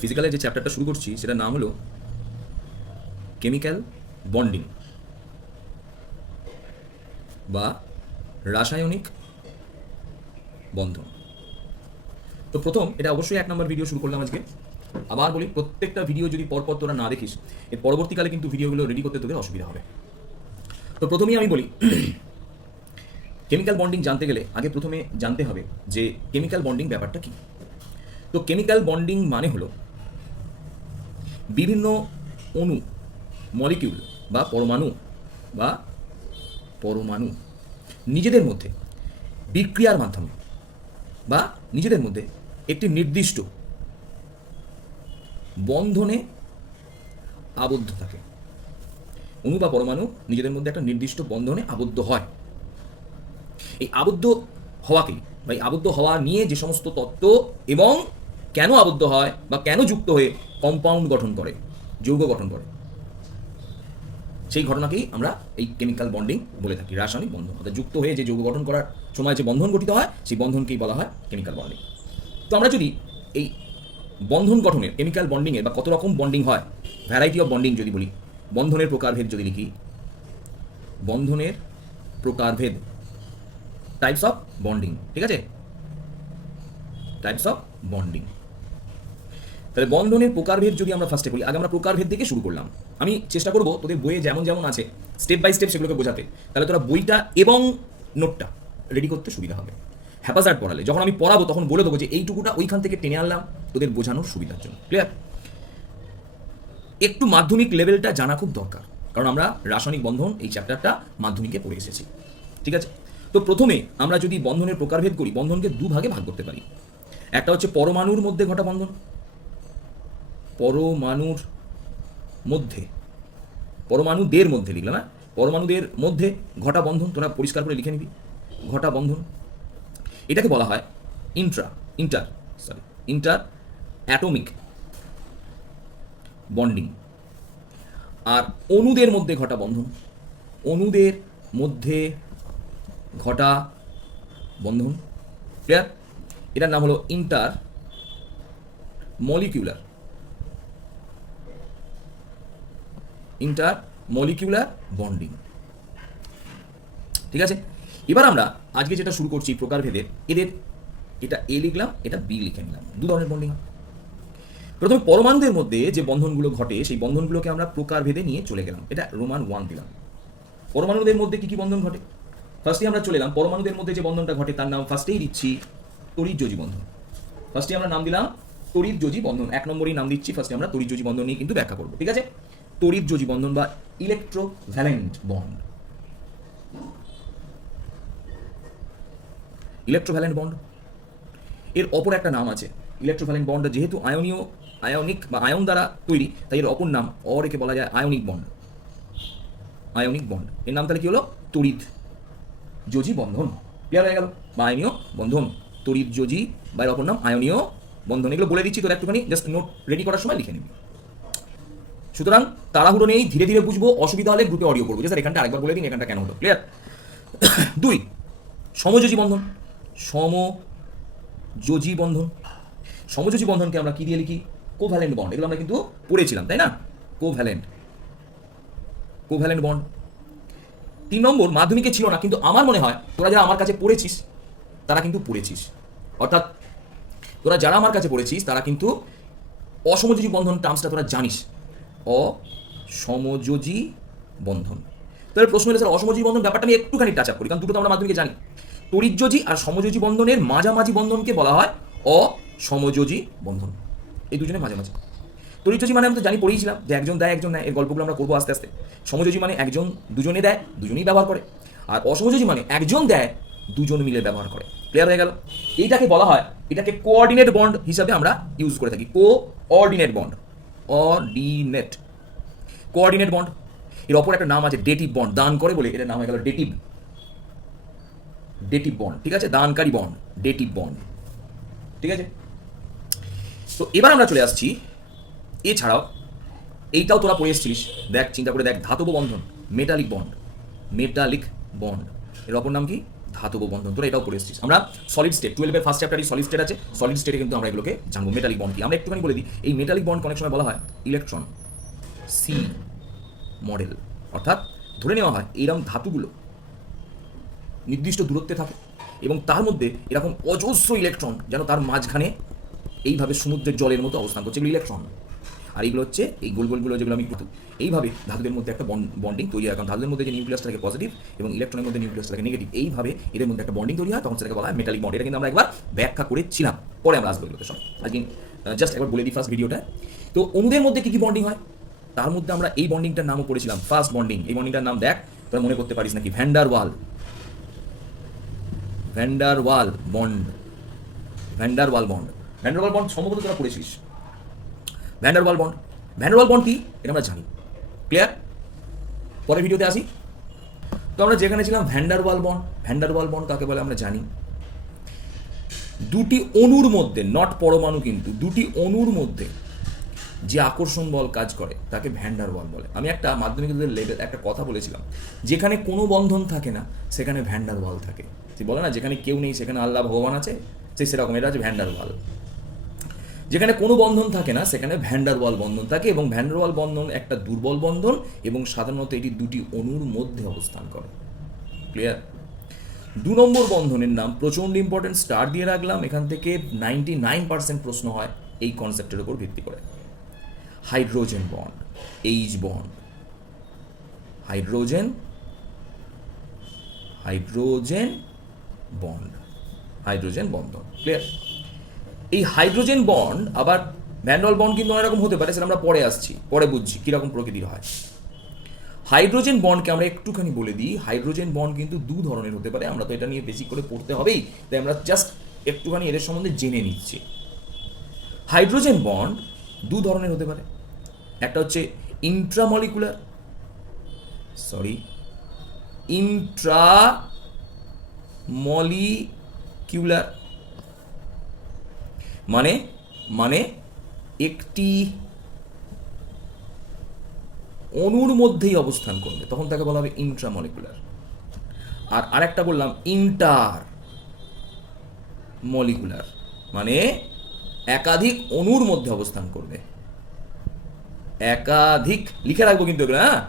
ফিজিক্যালের যে চ্যাপ্টারটা শুরু করছি সেটার নাম হলো কেমিক্যাল বন্ডিং বা রাসায়নিক বন্ধন। তো প্রথম এটা অবশ্যই 1 নম্বর ভিডিও শুরু করলাম আজকে। আবার বলি, প্রত্যেকটা ভিডিও যদি পরপর তোরা না দেখিস এর পরবর্তীকালে কিন্তু ভিডিওগুলো রেডি করতে তোদের অসুবিধা হবে। তো প্রথমেই আমি বলি, কেমিক্যাল বন্ডিং জানতে গেলে আগে প্রথমে জানতে হবে যে কেমিক্যাল বন্ডিং ব্যাপারটা কি। তো কেমিক্যাল বন্ডিং মানে হলো বিভিন্ন অণু, মলিকিউল বা পরমাণু নিজেদের মধ্যে বিক্রিয়ার মাধ্যমে বা নিজেদের মধ্যে একটি নির্দিষ্ট বন্ধনে আবদ্ধ থাকে। অণু বা পরমাণু নিজেদের মধ্যে একটা নির্দিষ্ট বন্ধনে আবদ্ধ হয়। এই আবদ্ধ হওয়াকেই বা এই আবদ্ধ হওয়া নিয়ে যে সমস্ত তত্ত্ব এবং কেন আবদ্ধ হয় বা কেন যুক্ত হয়ে কম্পাউন্ড গঠন করে, যৌগ গঠন করে, সেই ঘটনাকেই আমরা এই কেমিক্যাল বন্ডিং বলে থাকি, রাসায়নিক বন্ধন। অর্থাৎ যুক্ত হয়ে যে যৌগ গঠন করার সময় যে বন্ধন গঠিত হয় সেই বন্ধনকেই বলা হয় কেমিক্যাল বন্ডিং। তো আমরা যদি এই বন্ধন গঠনের কেমিক্যাল বন্ডিংয়ের বা কত রকম বন্ডিং হয়, ভ্যারাইটি অফ বন্ডিং যদি বলি, বন্ধনের প্রকারভেদ যদি লিখি, বন্ধনের প্রকারভেদ, টাইপস অফ বন্ডিং, ঠিক আছে, টাইপস অফ বন্ডিং। তাহলে বন্ধনের প্রকারভেদ যদি আমরা ফার্স্টে বলি, আগে আমরা প্রকারভেদ থেকে শুরু করলাম। আমি চেষ্টা করব তোদের বইয়ে যেমন যেমন আছে স্টেপ বাই স্টেপ সেগুলোকে বোঝাতে, তাহলে তোরা বইটা এবং নোটটা রেডি করতে সুবিধা হবে। হ্যাপাজার্ড পড়ালে যখন আমি পড়াবো তখন বলে দেবো যে এইটুকুটা ওইখান থেকে টেনে আনলাম তোদের বোঝানোর সুবিধার জন্য। ক্লিয়ার? একটু মাধ্যমিক লেভেলটা জানা খুব দরকার, কারণ আমরা রাসায়নিক বন্ধন এই চ্যাপ্টারটা মাধ্যমিকে পড়ে এসেছি। ঠিক আছে? তো প্রথমে আমরা যদি বন্ধনের প্রকারভেদ করি, বন্ধনকে দুভাগে ভাগ করতে পারি। একটা হচ্ছে পরমাণুর মধ্যে ঘটা বন্ধন, পরমাণুর মধ্যে, পরমাণুদের মধ্যে লিখলাম না, পরমাণুদের মধ্যে ঘটা বন্ধন, তোরা পরিষ্কার করে লিখে নিবি, ঘটা বন্ধন। এটাকে বলা হয় ইন্টার অ্যাটমিক বন্ডিং। আর অণুদের মধ্যে ঘটা বন্ধন, অণুদের মধ্যে ঘটা বন্ধন, ক্লিয়ার? এটার নাম হলো ইন্টার মলিকিউলার বন্ডিং। ঠিক আছে? এবার আমরা আজকে যেটা শুরু করছি প্রকারভেদের, এদের এটা এ লিখলাম, এটা বি লিখে নিলাম, দু ধরনের বন্ডিং। প্রথমে পরমাণুদের মধ্যে যে বন্ধনগুলো ঘটে সেই বন্ধনগুলোকে আমরা প্রকারভেদে নিয়ে চলে গেলাম, এটা রোমান 1 দিলাম। পরমাণুদের মধ্যে কি কি বন্ধন ঘটে, ফার্স্টে আমরা চলে এলাম, পরমাণুদের মধ্যে যে বন্ধনটা ঘটে তার নাম ফার্স্টেই দিচ্ছি তড়িৎযোজী বন্ধন। ফার্স্টে আমরা নাম দিলাম তড়িৎযোজী বন্ধন, 1 নম্বরই নাম দিচ্ছি। ফার্স্টে আমরা তড়িৎযোজী বন্ধন নিয়ে কিন্তু ব্যাখ্যা করবো। ঠিক আছে? তড়িৎযোজী বন্ধন বা ইলেকট্রোভ্যালেন্ট বন্ড, ইলেকট্রোভ্যালেন্ট বন্ড। এর অপর একটা নাম আছে ইলেকট্রোভ্যালেন্ট বন্ড, যেহেতু আয়নিক বা আয়ন দ্বারা তৈরি তাই এর অপর নাম একে বলা যায় আয়নিক বন্ড। এর নাম তাহলে কি হলো? তড়িৎযোজী বন্ধন। ক্লিয়ার হয়ে গেল? বা আয়নীয় বন্ধন, তড়িৎযোজী বা এর অপর নাম আয়নীয় বন্ধন। এগুলো বলে দিচ্ছি, তোর একটুখানি জাস্ট নোট রেডি করার সময় লিখে নিবি। সুতরাং তাড়াহুড়ো নেই, ধীরে ধীরে বুঝবো, অসুবিধা হলে গ্রুপে অডিও করবো যে স্যার এখানটা আরেকবার বলে দিন এখানটা কেন হলো। ক্লিয়ার? 2 সমযোজী বন্ধন। সমযোজী বন্ধন, সমযোজী বন্ধনকে আমরা কি দিয়ে লিখি? Covalent bond. এগুলো আমরা কিন্তু পড়েছিলাম, তাই না? Covalent bond. 3 নম্বর মাধ্যমিকে ছিল না, কিন্তু আমার মনে হয় তোরা যারা আমার কাছে পড়েছিস তারা কিন্তু পড়েছিস, অর্থাৎ তোরা যারা আমার কাছে পড়েছিস তারা কিন্তু অসমযোজী বন্ধন টার্মসটা তোরা জানিস। অসমযোজী বন্ধন। তাহলে প্রশ্ন হলে স্যার অসমযোজী বন্ধন ব্যাপারটা আমি একটুখানি টাচ আপ করি, কারণ দুটো তো আমরা মাধ্যমিকে জানি। তড়িৎযোজী আর সমযোজী বন্ধনের মাঝামাঝি বন্ধনকে বলা হয় অসমযোজী বন্ধন। এই দুজনের মাঝামাঝি। তড়িৎযোজী মানে আমরা তো জানি, পড়েছিলাম যে একজন দেয় একজন নেয়, এর গল্পগুলো আমরা করবো আস্তে আস্তে। সমযোজী মানে একজন দুজনে দেয়, দুজনেই ব্যবহার করে। আর অসমযোজী মানে একজন দেয়, দুজন মিলে ব্যবহার করে। ক্লিয়ার হয়ে গেল? এইটাকে বলা হয়, এটাকে কোঅর্ডিনেট বন্ড হিসাবে আমরা ইউজ করে থাকি। Coordinate bond, coordinate bond. এর অপর একটা নাম আছে ডেটিভ বন্ড, দান করে বলে এটার নাম হয়ে গেল ডেটিভ বন্ড। ঠিক আছে? দানকারী বন্ড, ডেটিভ বন্ড। ঠিক আছে? তো এবার আমরা চলে আসছি, এছাড়াও এইটাও তোরা পড়ে এসেছিস, দেখ চিন্তা করে দেখ, ধাতব বন্ধন, মেটালিক বন্ড। এর অপর নাম কি? ধাতব বন্ধন, তোরা এটাও পড়ে এসেছিস। আমরা সলিড স্টেট 12-এর ফার্স্ট চ্যাপ্টারই সলিড স্টেট আছে, সলিড স্টেটে কিন্তু আমরা এগুলোকে জানবো। মেটালিক বন্ড কি আমরা একটুখানি বলে দিই। এই মেটালিক বন্ড অনেক সময় বলা হয় ইলেকট্রন সি মডেল, অর্থাৎ ধরে নেওয়া হয় এরকম ধাতুগুলো নির্দিষ্ট দূরত্বে থাকে এবং তার মধ্যে এরকম অজস্র ইলেকট্রন যেন তার মাঝখানে এইভাবে সমুদ্রের জলের মতো অবস্থান করছে, এগুলো ইলেকট্রন। আর এইগুলো হচ্ছে এই গোলগুলো যেগুলো আমি একটু এইভাবে ধাতুদের মধ্যে একটা বন্ডিং তৈরি হয়, কারণ ধাতুদের মধ্যে যে নিউক্লিয়াসটা থাকে পজিটিভ এবং ইলেকট্রনের মধ্যে নিউক্লিয়াসটা থাকে নেগেটিভ, এইভাবে এদের মধ্যে একটা বন্ডিং তৈরি হয়, তখন সেটাকে বলা হয় মেটালিক বন্ড। এটা কিন্তু আমরা একবার ব্যাখ্যা করেছিলাম, পরে আমরা আসবো এগুলোতে সব। আজকে জাস্ট একবার বলে দিই ফার্স্ট ভিডিওটা। তো অণুদের মধ্যে কী কী বন্ডিং হয়, তার মধ্যে আমরা এই বন্ডিংটার নামও পড়েছিলাম, ফার্স্ট বন্ডিং। এই বন্ডিংটার নাম দেখ, তোরা মনে করতে পারিস নাকি, van der Waal bond. Van der Waal bond সম্ভবত তোরা পড়েছিস। ভ্যান ডার ওয়াল বন্ড কি এটা আমরা জানি, ক্লিয়ার? পরের ভিডিওতে আসি। তো আমরা যেখানে ছিলাম ভ্যান ডার ওয়াল বন্ড কাকে বলে আমরা জানি। দুটি অণুর মধ্যে, নট পরমাণু কিন্তু, দুটি অণুর মধ্যে যে আকর্ষণ বল কাজ করে তাকে ভ্যান ডার ওয়াল বলে। আমি একটা মাধ্যমিকদের লেভেল একটা কথা বলেছিলাম, যেখানে কোনো বন্ধন থাকে না সেখানে ভ্যান ডার ওয়াল থাকে। তুই বলে না যেখানে কেউ নেই সেখানে আল্লাহ ভগবান আছে, সেরকম এটা হচ্ছে ভ্যান ডার ওয়াল। যেখানে কোনো বন্ধন থাকে না সেখানে ভ্যান ডার ওয়াল বন্ধন থাকে, এবং ভ্যান ডার ওয়াল বন্ধন একটা দুর্বল বন্ধন এবং সাধারণত এটি দুটি অণুর মধ্যে অবস্থান করে, ক্লিয়ার? 2 নম্বর বন্ধনের নাম প্রচণ্ড ইম্পর্টেন্ট, স্টার দিয়ে রাখলাম। এখান থেকে 99% প্রশ্ন হয় এই কনসেপ্টের উপর ভিত্তি করে। Hydrogen bond, H bond, hydrogen বন্ধন, ক্লিয়ার? এই হাইড্রোজেন বন্ড আবার ভ্যান ডার ওয়াল বন্ড কিন্তু অনেক রকম হতে পারে, সেটা আমরা পরে আসছি, পরে বুঝছি কীরকম প্রকৃতির হয়। হাইড্রোজেন বন্ডকে আমরা একটুখানি বলে দিই, হাইড্রোজেন বন্ড কিন্তু 2 ধরনের হতে পারে। আমরা তো এটা নিয়ে বেশি করে পড়তে হবেই, তাই আমরা জাস্ট একটুখানি এদের সম্বন্ধে জেনে নিচ্ছি। হাইড্রোজেন বন্ড 2 ধরনের হতে পারে, একটা হচ্ছে ইন্ট্রামলিকুলার, মানে একটি অণুর মধ্যেই অবস্থান করবে, তখন তাকে বলা হবে ইন্ট্রামলিকুলার। আর আরেকটা বললাম ইন্টারমলিকুলার, মানে একাধিক অণুর মধ্যে অবস্থান করবে, একাধিক লিখে রাখবো কিন্তু এগুলো, হ্যাঁ,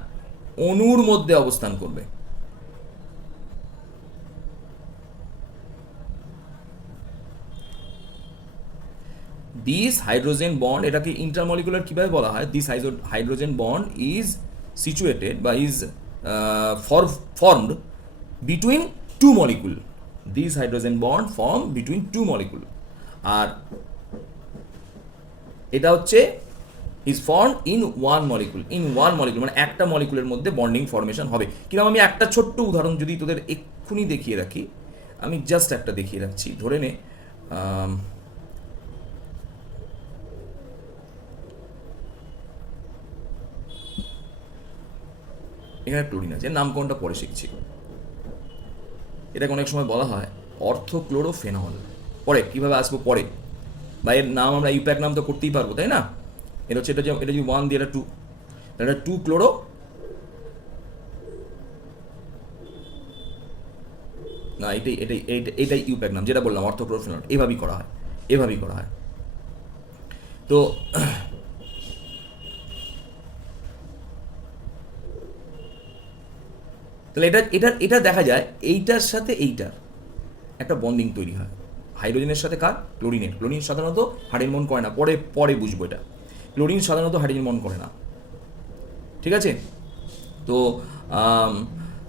অণুর মধ্যে অবস্থান করবে। দিস হাইড্রোজেন বন্ড, এটাকে ইন্টারমলিকুলার কীভাবে বলা হয়? This hydrogen bond is situated বা is formed between 2 molecule. This hydrogen bond form between 2 molecule. আর এটা হচ্ছে ইজ ফর্ম ইন 1 মলিকুল, মানে একটা মলিকুলের মধ্যে বন্ডিং ফর্মেশন হবে। কিরকম, আমি একটা ছোট্ট উদাহরণ যদি তোদের এক্ষুনি দেখিয়ে রাখি, আমি জাস্ট একটা দেখিয়ে রাখছি। ধরে নে এখানে ক্লোরিন আছে, নামকরণটা পরে শিখছি। এটাকে অনেক সময় বলা হয় অর্থোক্লোরোফেনল। পরে কীভাবে আসবো পরে, বা এর নাম আমরা ইউপ্যাক নাম তো করতেই পারবো, তাই না? এটা হচ্ছে এটা যদি 1 দিয়ে এটা 2, তাহলে 2 ক্লোরো, না এটাই ইউপ্যাক নাম, যেটা বললাম অর্থোক্লোরোফেনল। এভাবেই করা হয়। তো তাহলে এটা দেখা যায় এইটার সাথে এইটার একটা বন্ডিং তৈরি হয়। হাইড্রোজেনের সাথে কার? ক্লোরিনের। ক্লোরিন সাধারণত হাইড্রোজেন বন্ড করে না, পরে বুঝবো এটা। ক্লোরিন সাধারণত হাইড্রোজেন বন্ড করে না, ঠিক আছে? তো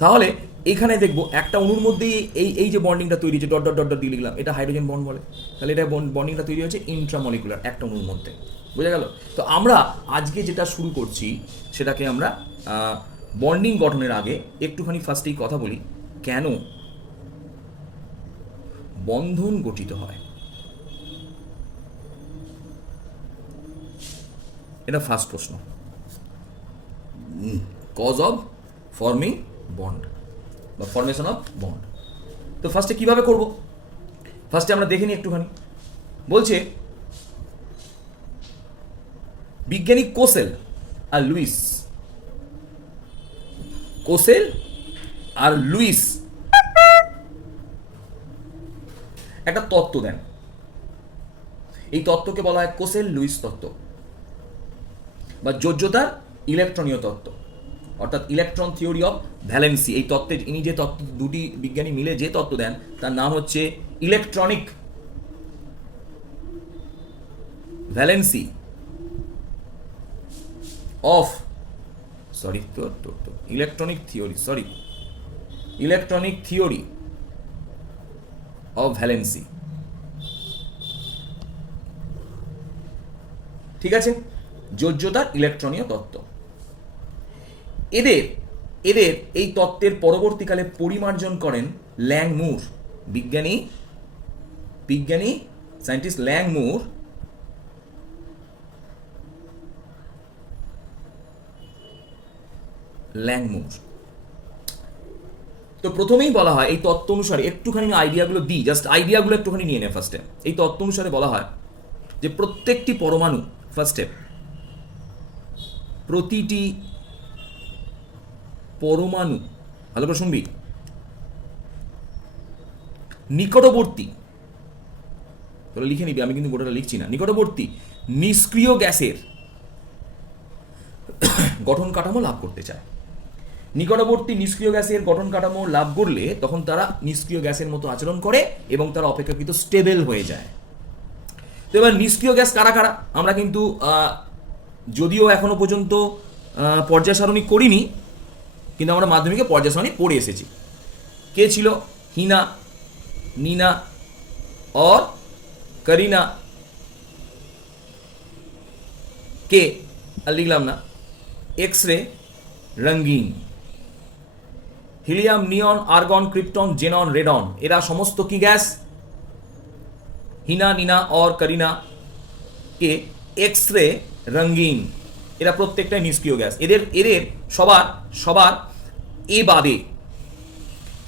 তাহলে এখানে দেখবো একটা অণুর মধ্যেই এই যে বন্ডিংটা তৈরি হচ্ছে, ডট ডট ডট ডট দিয়ে লিখলাম, এটা হাইড্রোজেন বন্ড বলে। তাহলে এটা বন্ডিংটা তৈরি হচ্ছে ইন্ট্রামলিকুলার, একটা অণুর মধ্যে, বোঝা গেল? তো আমরা আজকে যেটা শুরু করছি সেটাকে আমরা বন্ডিং গঠনের আগে একটুখানি ফার্স্টেই কথা বলি, কেন বন্ধন গঠিত হয়। এটা ফার্স্ট প্রশ্ন, কজ অফ ফর্মিং বন্ড বা ফর্মেশন অফ বন্ড। তো ফার্স্টে কিভাবে করব, ফার্স্টে আমরা দেখে নিই একটুখানি। বলছে বিজ্ঞানী কোসেল আর লুইস একটা তত্ত্ব দেন। এই তত্ত্বকে বলা হয় কোসেল লুইস তত্ত্ব বা যোজ্যতার ইলেকট্রনীয় তত্ত্ব, অর্থাৎ ইলেকট্রন থিওরি অফ ভ্যালেন্সি। এই তত্ত্বের ইনি যে তত্ত্ব, দুটি বিজ্ঞানী মিলে যে তত্ত্ব দেন তার নাম হচ্ছে electronic valency of electronic theory of valency. ঠিক আছে, যোজ্যতার ইলেকট্রনীয় তত্ত্ব। এদের এই তত্ত্বের পরবর্তীকালে পরিমার্জন করেন ল্যাং মুর, বিজ্ঞানী সায়েন্টিস্ট ল্যাং মুর। তো প্রথমেই বলা হয় এই তত্ত্ব অনুসারে, একটুখানি আইডিয়াগুলো দিই, জাস্ট আইডিয়াগুলো একটুখানি নিয়ে নে ফার্স্টে। এই তত্ত্ব অনুসারে বলা হয় যে প্রত্যেকটি পরমাণু, ফার্স্ট স্টেপ, প্রতিটি পরমাণু, ভালো করে শুনবি, নিকটবর্তী, তোরা লিখে নিবি, আমি কিন্তু গোটাটা লিখছি না, নিকটবর্তী নিষ্ক্রিয় গ্যাসের গঠন কাঠামো লাভ করতে চায়। নিকটবর্তী নিষ্ক্রিয় গ্যাসের গঠন কাঠামো লাভ করলে তখন তারা নিষ্ক্রিয় গ্যাসের মতো আচরণ করে এবং তারা অপেক্ষাকৃত স্টেবল হয়ে যায়। তো এবার নিষ্ক্রিয় গ্যাস কারা কারা, আমরা কিন্তু যদিও এখনো পর্যন্ত পর্যায় সারণী করিনি, কিন্তু আমরা মাধ্যমিকে পর্যায় সারণী পড়ে এসেছি। কে ছিল? হিনা, নীনা और करीना। কে আর লিখলাম না। এক্স রে, রঙ্গিন, হিলিয়াম, নিয়ন, আর্গন, ক্রিপ্টন, জেনন, রেডন, এরা সমস্ত কি গ্যাস? হিনা, নীনা और करीना কে এক্স রে, রঙ্গিন, এরা প্রত্যেকটাই নিষ্ক্রিয় গ্যাস। এদের সবার এ বাদে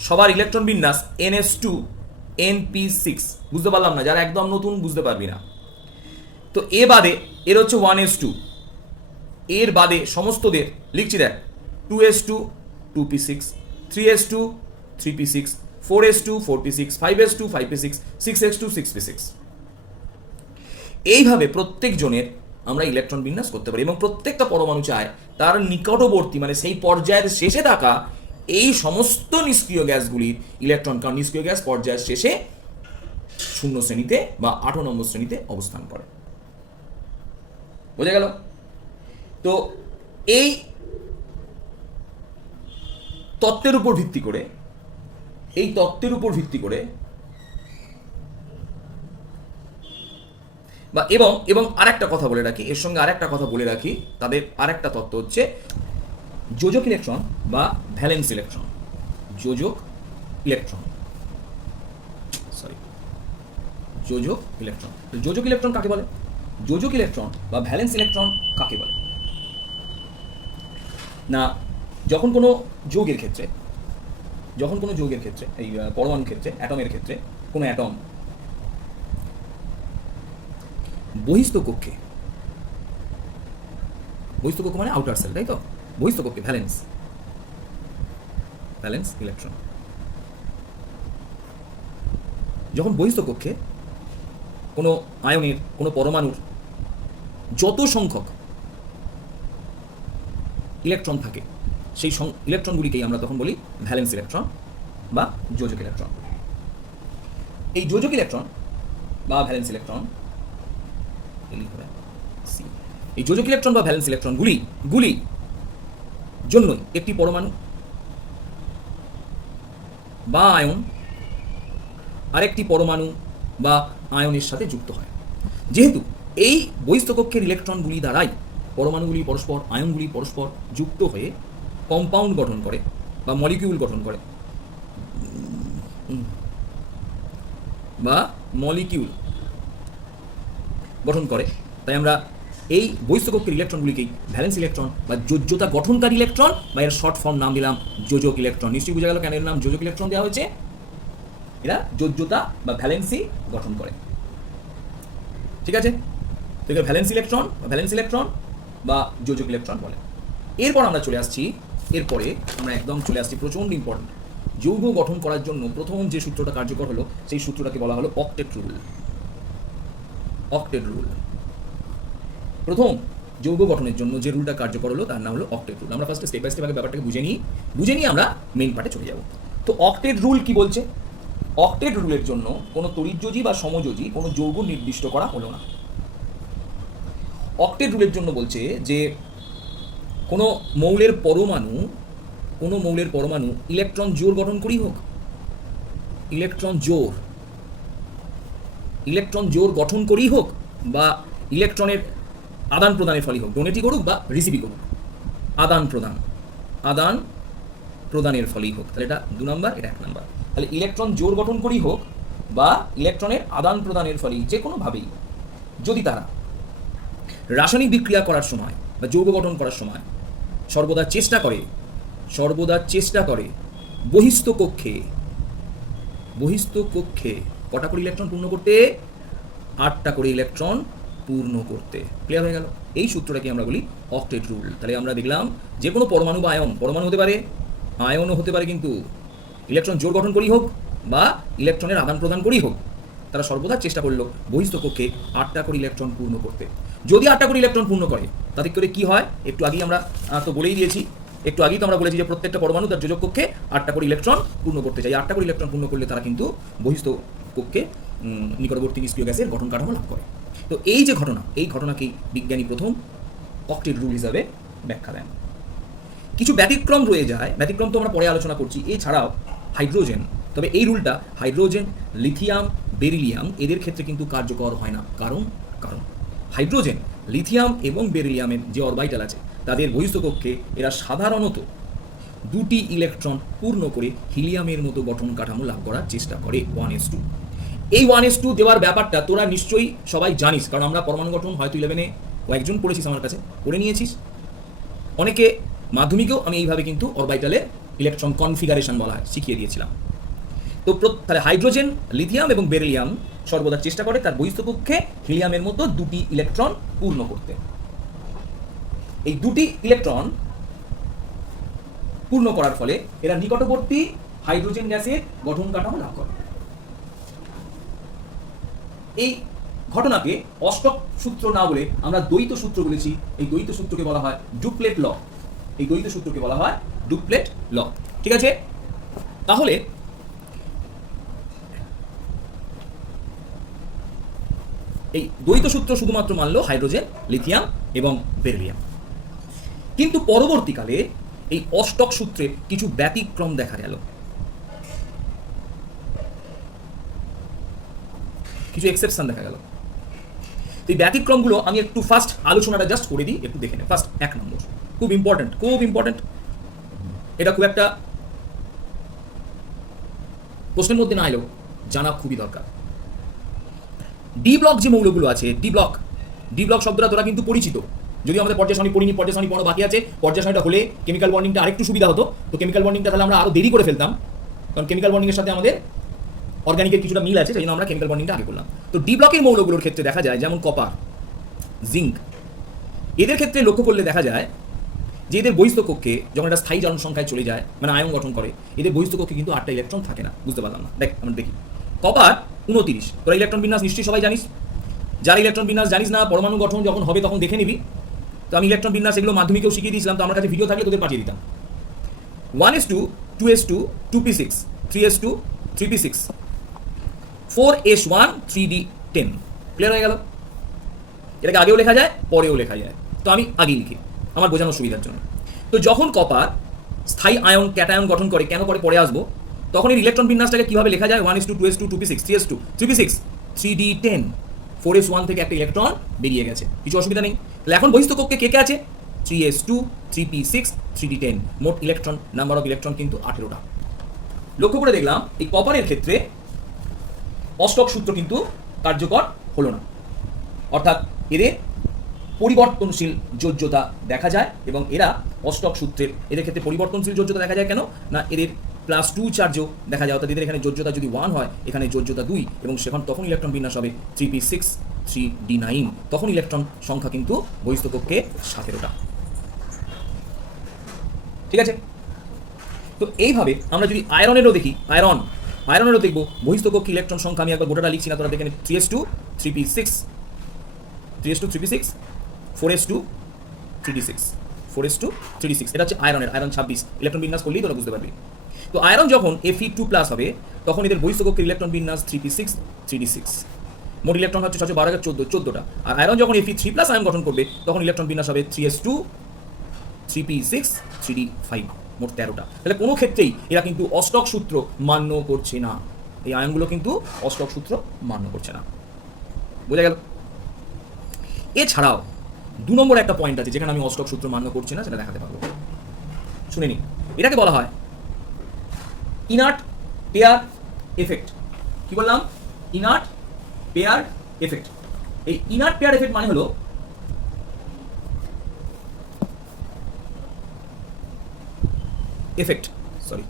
সবার ইলেকট্রন বিন্যাস NS2 NP6। বুঝতে পারলাম না, যারা একদম নতুন বুঝতে পারবি না। তো এ বাদে এর হচ্ছে 1s2, এর বাদে সমস্তদের লিখছি দেখ, 2s2 2p6, 3s2 3p6, 4s2 4p6, 5s2 5p6, 6s2 6p6। এইভাবে প্রত্যেক জনের আমরা ইলেকট্রন বিন্যাস করতে পারি এবং প্রত্যেকটা পরমাণু চায় তার নিকটবর্তী, মানে সেই পর্যায়ের শেষে থাকা এই সমস্ত নিষ্ক্রিয় গ্যাসগুলির ইলেকট্রন, কারণ নিষ্ক্রিয় গ্যাস পর্যায়ের শেষে 0 শ্রেণীতে বা 8 নম্বর শ্রেণীতে অবস্থান করে। বোঝা গেল? তো এই তত্ত্বের উপর ভিত্তি করে বা এবং আরেকটা কথা বলে রাখি, এর সঙ্গে আরেকটা কথা বলে রাখি, তাদের আরেকটা তত্ত্ব হচ্ছে যোজক ইলেকট্রন বা ভ্যালেন্স ইলেকট্রন। যোজক ইলেকট্রন কাকে বলে? যোজক ইলেকট্রন বা ভ্যালেন্স ইলেকট্রন কাকে বলে? না, যখন কোনো যৌগের ক্ষেত্রে, এই পরমাণুর ক্ষেত্রে, অ্যাটমের ক্ষেত্রে, কোনো অ্যাটম বহিস্থ কক্ষে মানে আউটার সেল, তাই তো? বহিস্থ কক্ষে ভ্যালেন্স ইলেকট্রন, যখন বহিস্থ কক্ষে কোনো আয়নের, কোনো পরমাণুর যত সংখ্যক ইলেকট্রন থাকে সেই ইলেকট্রনগুলিকেই আমরা তখন বলি ভ্যালেন্স ইলেকট্রন বা যোজক ইলেকট্রন। এই যোজক ইলেকট্রন বা ভ্যালেন্স ইলেকট্রন, এই যোজক ইলেকট্রন বা ভ্যালেন্স ইলেকট্রনগুলি জন্যই একটি পরমাণু বা আয়ন আরেকটি পরমাণু বা আয়নের সাথে যুক্ত হয়। যেহেতু এই বহিস্থ কক্ষের ইলেকট্রনগুলি দ্বারাই পরমাণুগুলি পরস্পর, আয়নগুলি পরস্পর যুক্ত হয়ে কম্পাউন্ড গঠন করে বা মলিকিউল গঠন করে তাই আমরা এই বহিস্থ কক্ষের ইলেকট্রনগুলিকেই ভ্যালেন্স ইলেকট্রন বা যোজ্যতা গঠনকারী ইলেকট্রন বা এর শর্ট ফর্ম নাম দিলাম যোজক ইলেকট্রন। নিশ্চয়ই বোঝা গেল কেন এর নাম যোজক ইলেকট্রন দেওয়া হয়েছে। এরা যোজ্যতা বা ভ্যালেন্সি গঠন করে। ঠিক আছে, তো একে ভ্যালেন্স ইলেকট্রন বা যোজক ইলেকট্রন বলে। এরপর আমরা একদম চলে আসছি প্রচণ্ড ইম্পর্টেন্ট যৌগ গঠন করার জন্য প্রথম যে সূত্রটা কার্যকর হলো সেই সূত্রটাকে বলা হলো অক্টেট রুল। অক্টেট রুল প্রথম যৌগ গঠনের জন্য যে রুলটা কার্যকর হলো তার নাম হলো অক্টেট রুল। আমরা ফার্স্টে স্টেপ বাই স্টেপ আগে ব্যাপারটাকে বুঝে নিয়ে আমরা মেইন পার্টে চলে যাব। তো অক্টেট রুল কি বলছে? অক্টেট রুলের জন্য কোনো তড়িৎযোজী বা সমযোজী কোনো যৌগ নির্দিষ্ট করা হলো না। অক্টেট রুলের জন্য বলছে যে কোনো মৌলের পরমাণু ইলেকট্রন জোড় গঠন করেই হোক, ইলেকট্রন জোড় গঠন করেই হোক, বা ইলেকট্রনের আদান প্রদানের ফলেই হোক, ডোনেটই করুক বা রিসিভই করুক, আদান প্রদানের ফলেই হোক। তাহলে এটা 2 নাম্বার, এটা 1 নাম্বার। তাহলে ইলেকট্রন জোড় গঠন করেই হোক বা ইলেকট্রনের আদান প্রদানের ফলেই, যে কোনোভাবেই যদি তারা রাসায়নিক বিক্রিয়া করার সময় বা যৌগ গঠন করার সময় সর্বদা চেষ্টা করে বহিস্থ কক্ষে কটা করে ইলেকট্রন পূর্ণ করতে? 8টা করে ইলেকট্রন পূর্ণ করতে। ক্লিয়ার হয়ে গেল? এই সূত্রটাকে আমরা বলি অক্টেট রুল। তাহলে আমরা দেখলাম যে কোনো পরমাণু বা পরমাণু হতে পারে, আয়নও হতে পারে, কিন্তু ইলেকট্রন জোড় গঠন করেই হোক বা ইলেকট্রনের আদান প্রদান করেই হোক, তারা সর্বদা চেষ্টা করলো বহিস্থ কক্ষে 8টা করে ইলেকট্রন পূর্ণ করতে। যদি 8টা করে ইলেকট্রন পূর্ণ করে তাতে করে কি হয়? একটু আগেই আমরা তো বলেই দিয়েছি, বলেছি যে প্রত্যেকটা পরমাণু তার যোজক কক্ষে 8টা করে ইলেকট্রন পূর্ণ করতে চাই। 8টা করে ইলেকট্রন পূর্ণ করলে তারা কিন্তু বহিস্থ কক্ষে নিকটবর্তী নিষ্ক্রিয় গ্যাসের গঠন কাঠামো লাভ করে। তো এই যে ঘটনা, এই ঘটনাকেই বিজ্ঞানী প্রথম অক্টেট রুল হিসাবে ব্যাখ্যা দেন। কিছু ব্যতিক্রম রয়ে যায়, ব্যতিক্রম তো আমরা পরে আলোচনা করছি। এছাড়াও হাইড্রোজেন, তবে এই রুলটা হাইড্রোজেন, লিথিয়াম, বেরিলিয়াম এদের ক্ষেত্রে কিন্তু কার্যকর হয় না। কারণ হাইড্রোজেন, লিথিয়াম এবং বেরিলিয়ামের যে অরবাইটাল আছে তাদের বহিস্থ কক্ষে এরা সাধারণত 2টি ইলেকট্রন পূর্ণ করে হিলিয়ামের মতো গঠন কাঠামো লাভ করার চেষ্টা করে 1s2। এই 1s2 দেওয়ার ব্যাপারটা তোরা নিশ্চয়ই সবাই জানিস, কারণ আমরা পরমাণু গঠন হয়তো 11-এ কয়েকজন পড়েছিস, আমার কাছে পড়ে নিয়েছিস। অনেকে মাধ্যমিকেও আমি এইভাবে কিন্তু অরবাইটালে ইলেকট্রন কনফিগারেশন বলা হয় শিখিয়ে দিয়েছিলাম। তো তাহলে হাইড্রোজেন, লিথিয়াম এবং বেরিলিয়াম সর্বদা চেষ্টা করে তার বহিস্থ কক্ষে হিলিয়ামের মতো 2টি ইলেকট্রন পূর্ণ করতে। এই 2টি ইলেকট্রন পূর্ণ করার ফলে এরা নিকটবর্তী হাইড্রোজেন গ্যাসের গঠন কাঠামো লাভ করে। এই ঘটনাকে অষ্টক সূত্র না বলে আমরা দ্বৈত সূত্র বলেছি। এই দ্বৈত সূত্রকে বলা হয় ডুপ্লেট ল। ঠিক আছে? তাহলে এই দ্বৈত সূত্র শুধুমাত্র মানল হাইড্রোজেন, লিথিয়াম এবং বেরিলিয়াম। কিন্তু পরবর্তীকালে এই অষ্টক সূত্রে কিছু ব্যতিক্রম দেখা গেল, কিছু এক্সেপশন দেখা গেল। এই ব্যতিক্রমগুলো আমি একটু ফার্স্ট আলোচনাটা জাস্ট করে দিই, একটু দেখে নেই। ফার্স্ট 1 নম্বর, খুব ইম্পর্টেন্ট। এটা খুব একটা প্রশ্নের মধ্যে না এলেও জানা খুবই দরকার। ডি ব্লক যে মৌলগুলো আছে, ডি ব্লক শব্দটা তোরা কিন্তু পরিচিত, যদিও আমাদের পর্যায় সারণী পড়িনি, পর্যায় সারণী পড়ানো বাকি আছে। পর্যায় সারণীটা হলে কেমিক্যাল বন্ডিংটা আরেকটু সুবিধা হতো। তো কেমিক্যাল বন্ডিংটা তাহলে আমরা আরো দেরি করে ফেলতাম, কারণ কেমিক্যাল বন্ডিংয়ের সাথে আমাদের অর্গানিকের কিছুটা মিল আছে, সেই জন্য আমরা কেমিক্যাল বন্ডিংটা আগে করলাম। তো ডি ব্লকের মৌলগুলোর ক্ষেত্রে দেখা যায়, যেমন কপার, জিঙ্ক, এদের ক্ষেত্রে লক্ষ্য করলে দেখা যায় যে এদের বহিস্থ কক্ষে যখন একটা স্থায়ী জারণ সংখ্যায় চলে যায়, মানে আয়ন গঠন করে, এদের বহিস্থ কক্ষে কিন্তু 8টা ইলেকট্রন থাকে না। বুঝতে পারলাম না? আমরা দেখি কপার 29। তোরা ইলেকট্রন বিন্যাস নিশ্চয়ই সবাই জানিস। যারা ইলেকট্রন বিন্যাস জানিস না, পরমাণু গঠন যখন হবে তখন দেখে নিবি। তো আমি ইলেকট্রন বিন্যাস এগুলো মাধ্যমিকেও শিখিয়ে দিয়েছিলাম, তো আমার কাছে ভিডিও থাকলে তোদের পাঠিয়ে দিতাম। 1s2, 2s2, 2p6, 3s2, 3p6, 4s1, 3d10। Clear হয়ে গেল? এটাকে আগেও লেখা যায়, পরেও লেখা যায়, তো আমি আগেই লিখি আমার বোঝানোর সুবিধার জন্য। তো যখন কপার স্থায়ী আয়ন ক্যাটায়ন গঠন করে, কেন করে পরে আসবো, তখন এর ইলেকট্রন বিন্যাসটাকে কিভাবে লেখা যায়? 1s2, 2s2, 2p6, 3s2, 3p6, 3d10, 4s1 থেকে একটা ইলেকট্রন বেরিয়ে গেছে, কিছু অসুবিধা নেই। তাহলে এখন বহিস্থ কক্ষে কে আছে? 3s2, 3p6, 3d10। মোট ইলেকট্রন, নাম্বার অফ ইলেকট্রন কিন্তু 18টা। লক্ষ্য করে দেখলাম এই কপারের ক্ষেত্রে অষ্টক সূত্র কিন্তু কার্যকর হলো না, অর্থাৎ এদের পরিবর্তনশীল যোজ্যতা দেখা যায়, এবং এরা অষ্টক সূত্রের এদের ক্ষেত্রে পরিবর্তনশীল যোজ্যতা দেখা যায় কেন না, এদের +2 চার্জও দেখা যায়, অর্থাৎ এদের এখানে যোজ্যতা যদি 1 হয়, এখানে যোজ্যতা 2, এবং সেখানে তখন ইলেকট্রন বিন্যাস হবে 3p6, 3d9। তখন ইলেকট্রন সংখ্যা কিন্তু বহিস্থ কক্ষে 17টা। ঠিক আছে? তো এইভাবে আমরা যদি আয়রনেরও দেখি, আয়রনেরও দেখবো বহিস্থকক্ষী ইলেকট্রন সংখ্যা, আমি একবার গোটাটা লিখছি না, তোরা দেখে 3s2 3p6, 3s2 3p6, 4s2 3d6, 4s2 3d6, এটা হচ্ছে আয়রনের, আয়রন 26, ইলেকট্রন বিন্যাস করলেই তোরা বুঝতে পারবি। তো আয়রন যখন Fe2+ হবে তখন এদের বহিস্থকক্ষের ইলেকট্রন বিন্যাস 3p6 3d6, মোট ইলেকট্রন হচ্ছে 612 আর আয়রন যখন Fe3+ আয়ন গঠন করবে তখন ইলেকট্রন বিন্যাস হবে 3s2 3p6 3d5, মোট 13টা। তাহলে কোনো ক্ষেত্রেই এরা কিন্তু অষ্টক সূত্র মান্য করছে না, এই আয়নগুলো কিন্তু অষ্টক সূত্র মান্য করছে না, বোঝা গেল? এছাড়াও 2 নম্বর একটা পয়েন্ট আছে যেখানে আমি অষ্টক সূত্র মান্য করছি না, সেটা দেখাতে পারবো, শুনে নি। এটাকে বলা হয় ইনার্ট পেয়ার এফেক্ট। কি বললাম? Inert pair effect. এই ইনার্ট পেয়ার এফেক্ট মানে হলো effect, sorry,